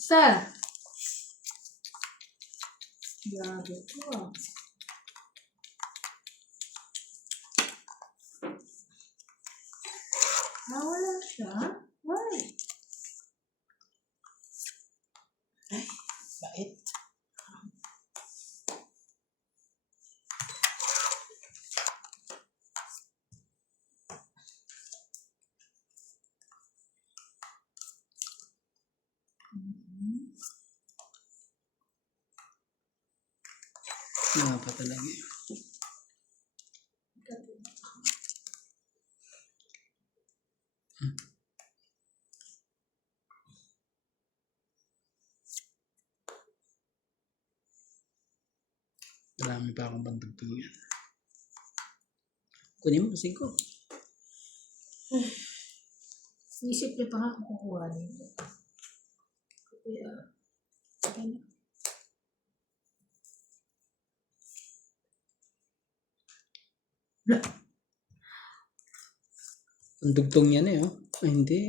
Sa? Grabe ko ah. Nawala siya? Why? Bait. Wala pa talaga eh. Marami pa akong pantugtungan. Kunin mo kasi ko. Isip niya pa nga kung kukuha niya. Kaya, sige na. Ang dugtong niya na eh. Oh. Ay, hindi.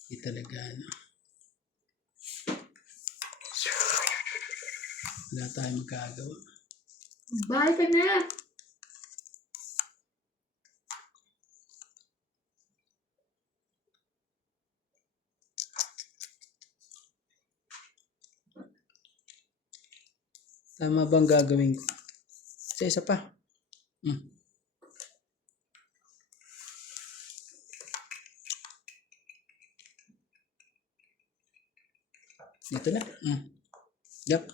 Hindi talaga ano. Wala tayong magagawa. Bye ka na! Tama bang gagawin ko? Isa pa. Dito na. Yup.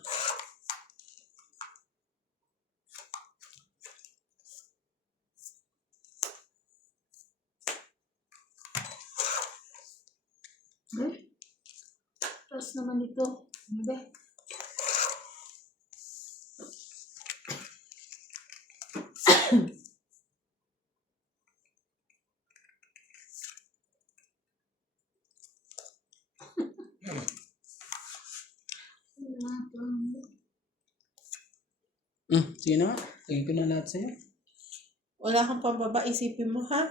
Tapos naman ito. Ano ba? Sige na nga. Lagyan ko na lahat sa'yo. Wala kang pambaba, isipin mo ha.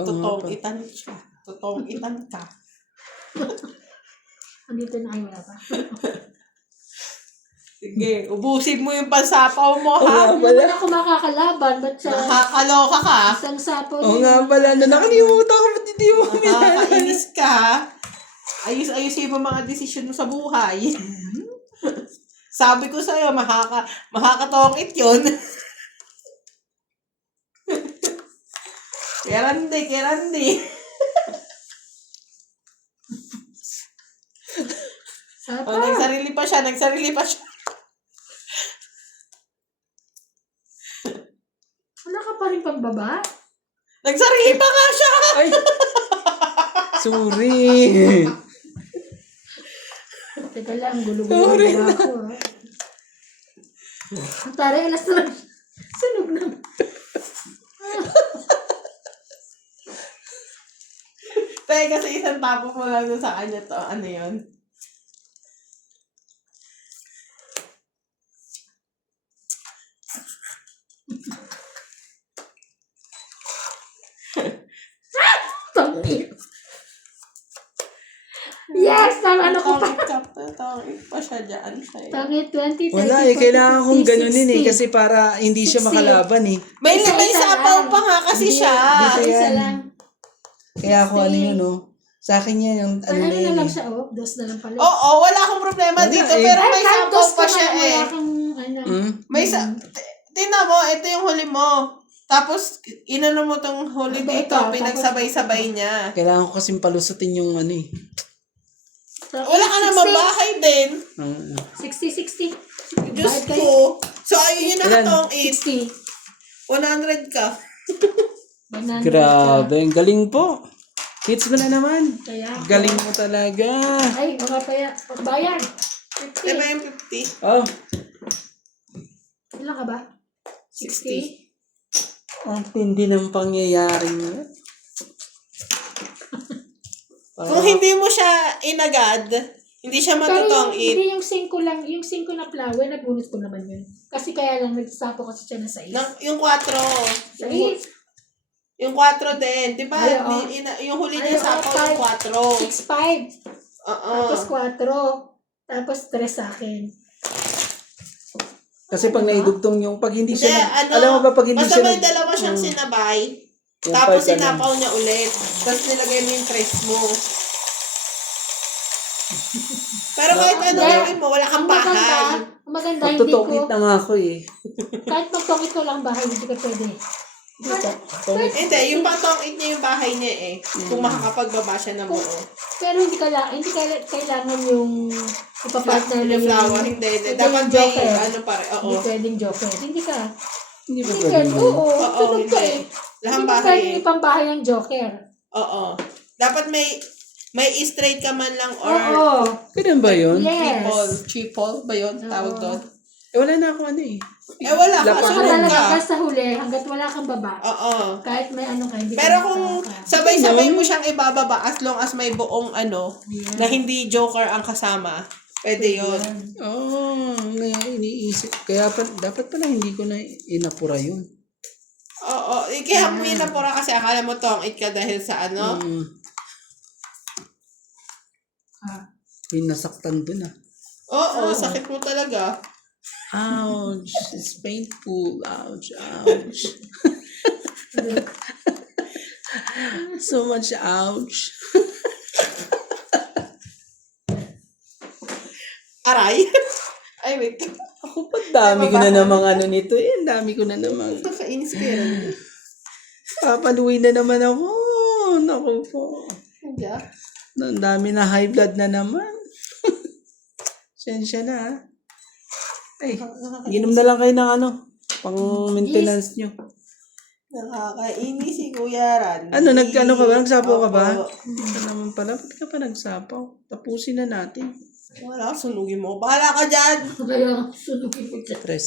Oo nga Totoong pa. itan siya. Totoong itan ka. Andito na kayo, wala pa. Sige, ubusin mo yung pansapaw mo ha. Oo nga Hindi pala. naman ako makakalaban, ba't sa Nakakaloka ka. isang sapo Oo nga pala. Nakalimutan ko. Ba't hindi mo Nakakainis ka. Ayos-ayusin mo mga desisyon mo sa buhay. Sabi ko sa'yo, makakatongit yun. Kerandi. Sapo. Oh, nagsarili pa siya. Wala ka pa rin pambaba? Nagsarili pa nga siya. Ay! Sorry! Teka lang, gulo-gulo na ako. Ang taray, alas na lang. Sunog na. Kasi isang tapo mo lang doon sa kanya to. Ano yun? Tangin. Yes! Ano ko pa? Tawag pa siya dyan. Tangin, 20, 30, Wala 40, eh. Kailangan kong 50, ganunin eh. 60. Kasi para hindi siya 60. makalaban eh. May Isa sapaw lang. pa nga kasi Hindi, siya. dito yan. Isa lang. Kaya ako ano yun oh. Sa akin yan yung ano Ano na na yun lang eh. siya, oh. Dos na lang pala. Oo, wala akong problema Wala dito. eh. Pero Ay, may kahit sapaw dos pa ka siya man, eh. wala kang, ano. May tingnan mo, ito yung huli mo. Tapos, inano mo tong huli Ito, dito. tapos Pinagsabay-sabay niya. Kailangan ko kasing palusutin yung ano eh. Wala ka naman bahay din. 60. Diyos Bayad kayo. ko. So, ayun yung nakatong 60. 100 ka. 100 Grabe, ang galing po. Hits mo na naman. Kaya, Galing mo talaga. ay, baka bayan. Di ba 50. yung 50? Oh, Ilan ka ba? 60. ang tindi ng pangyayari niya. Kung hindi mo siya inagad, hindi siya Pero matutong hindi yung 5 lang, yung 5 na flower, nabunot ko naman yun. Kasi kaya lang nagsapo kasi siya na 6. Yung 4. 6. Yung 4 din. Di ba? Ay, oo. Yung huli niya sa Ay, yung 4. 6-5. Oo. Tapos 4. Tapos 3 sa akin. Kasi pag naidugtong yung, pag hindi Hindi, siya, alam mo ba pag hindi basta siya may dalawa siyang sinabay. yung Tapos part na sinapaw niya ulit. Tapos nilagay mo yung tres mo. Pero kahit ano Hindi. gawin mo, wala kang bahay. Ang maganda, hindi ko, Magtutokit na nga ako eh. kahit magtokit ko lang bahay, hindi ka pwede. Dito. Hindi, yung patong-it niya yung bahay niya eh. Kung makakapagbaba siya ng buo. Pero hindi kailangan yung ipapartner Yung flower, hindi. Dapat may joker. ano pare. Oo. Hindi pwedeng joker. Hindi ka. Hindi ba Hindi pwede pwede. yun? Oo. Oo, Tunog ka hindi. eh. Lahang Hindi mo bahay pwedeng eh. ipambahay ang joker. Oo. Dapat may straight ka man lang or Oo. Ganun ba yun? Yes. triple ba yun? Tawag doon? Eh, wala na ako ano eh. Eh wala ka, Lapag Baka sunod talaga ka. ka sa huli, hanggat wala kang baba. Oo. Kahit may ano ka, hindi Pero ka kung makaka- sabay-sabay mo siyang ibababa as long as may buong ano, na hindi joker ang kasama, pwede yun. Oo, iniisip. Kaya dapat pala hindi ko na inapura yun. Oo. Kaya mo yun napura kasi akala mo tong-it ka dahil sa ano. Yung nasaktan dun ah. Oo, sakit mo talaga. Ouch. It's painful. Ouch. Ouch. So much ouch. Aray. Ay, wait. Ako pa, dami ko na namang ano nito eh. Ang dami ko na namang. Nakainis ka yun. Papaluin na naman ako. Naku po. Hindi ah. Ang dami na high blood na naman. Sensya na ah. Ay, inom na lang kayo ng ano, pang maintenance nyo. Nakakainis si Kuya Randy. Ano, nagkano ka ba? Nagsapaw ka ba? Opo. Hindi ka naman pala. Ba't ka pa nagsapaw? Tapusin na natin. Wala, sunugin mo. Bahala ka dyan. Kaya sunugin ko dyan. Stress.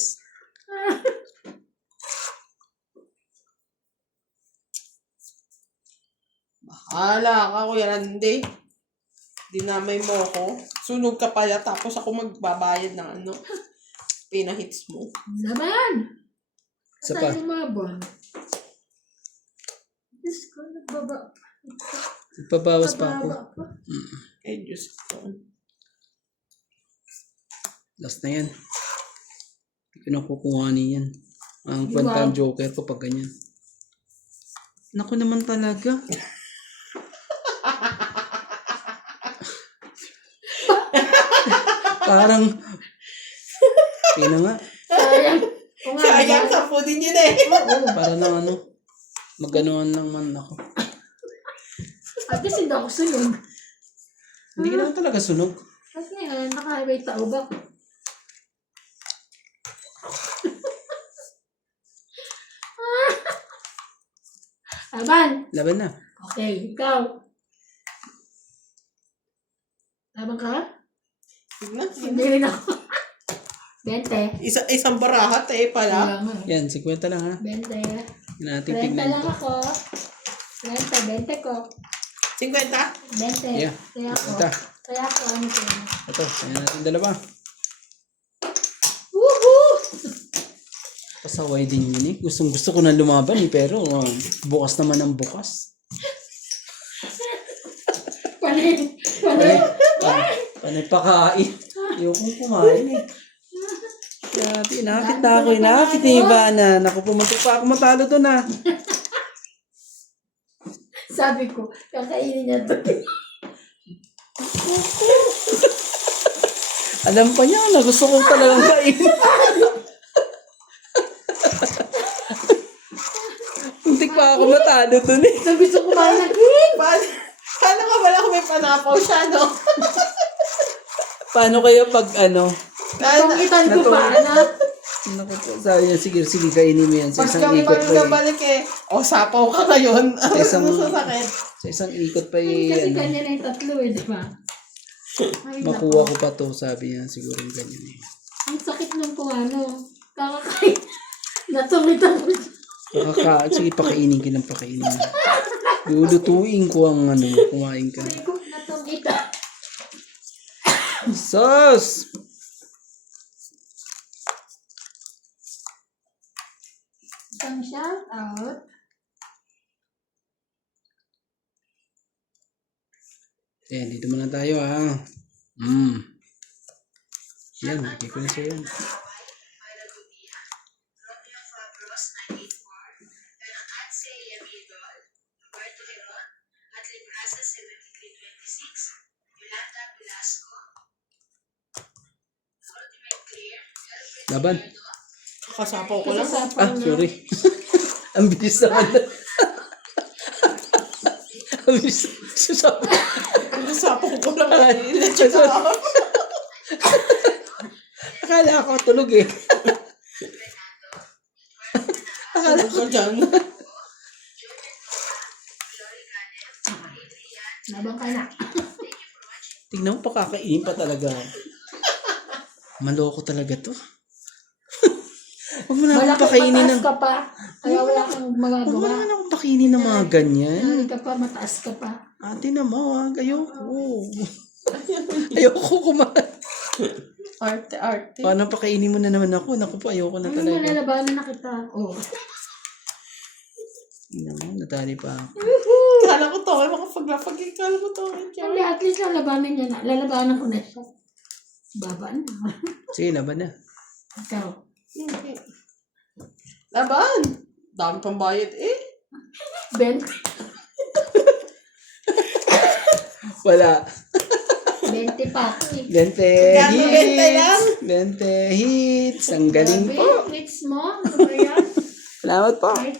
Bahala ka, Kuya Randy. Dinamay mo ako. Sunog ka pala, tapos ako magbabayad ng ano. Pinahits mo. Naman! Isa Saan pa. yung mga buwan? Diyos ko, nagbaba. Ipabawas pa ako. Nababa pa. Eh, Diyos ko. Last na yan. Hindi ko na kukuhanin yan. Ang Wow. kwentang joker ko pag ganyan. Naku naman talaga. Parang, pina nga. Sayang. Oo nga, Sayang, 10 din yun eh. Para lang ano, maganoan lang man ako. At least hindi ako sunod. Hindi ka naman talaga sunog. Kasi naka-highway tao ba? Laban! Laban na. Okay, ikaw. Laban ka? Tignan, Hindi rin ako. 20. Isang barahat eh pala. Wala nga. Yan, 50 lang ha. 20. Yan natin 30 tignan lang ito. ako. 20 ko. 50? 20. Yeah. Kaya ako. Ito. Kaya ako ano ko. Ito, yan natin dalawa. Woohoo! Pasaway din yun eh. Gustong gusto ko na lumaban eh, pero bukas naman ang bukas. Panay. Panay pakain. Ayokong kumain eh. Grabe, nakakit na ako eh. Nakakit ni Ivana. Naku, pumuntok pa ako matalo doon ah. Sabi ko, kakainin niya to. Alam pa niya na gusto ko talagang kainin. Muntik pa ako matalo doon eh. So gusto ko kumain ng cake. Paano ka wala kung may panapaw siya, no? Paano kaya pag ano? Pangitan ko pa, anak. Naku po, sabi niya, sige, kainin mo yan. Sa Pag isang kami ikot pa pa eh. nabalik eh. O, sapaw ka ngayon. Ano Isang- sa sakit? Sa isang ikot pa Kasi ano, kanya na yung tatlo eh, di ba? Ay, makuha nako. ko pa to, sabi niya, siguro yung ganyan eh. Ang sakit nung kung ano. Kakakain. Natungitan ko. Sige, pakainin ka ng pakainin. Lulutuin ko ang ano, kumain ka. Sabi ko, natungitan. Sus! Isang shout out. Ayan, dito muna tayo ha. Yan, bigay ko na sa'yo yan. Laban. Kasapaw ko lang. Sorry. Ang bilis naman. Ang bilis. Sasabi. Kasapaw ko lang. Check out. Akala ko tulog eh. Akala ko dyan. Labang ka na. Tingnan mo, pakakainin pa talaga. Maloko talaga to. Huwag mo na akong Malaki pakainin mataas ng... ka pa. Kaya wala kang Huwag mo magagawa. naman akong pakainin ng mga ganyan. Malaki ka pa, mataas ka pa. Ate naman, ayoko. Ayoko kumain. Arte. Paano pakainin mo na naman ako? Naku po, ayoko na Ano mo, talaga. lalabanan na kita. Oh. Tingnan mo, natali pa ako. Kala ko to. Ay, makapaglapag. Kala ko to. Hindi, at least lalabanan niya na. Lalabanan ko na siya. Baba na. Sige, laban na. Ikaw. Okay. Laban. Dami pang bayad eh. Ben, Wala. 20 pa. 20 Gano'n, 20 lang? hits. 20 hits. Ang galing po. Hits mo? Ano ba yan? Salamat po.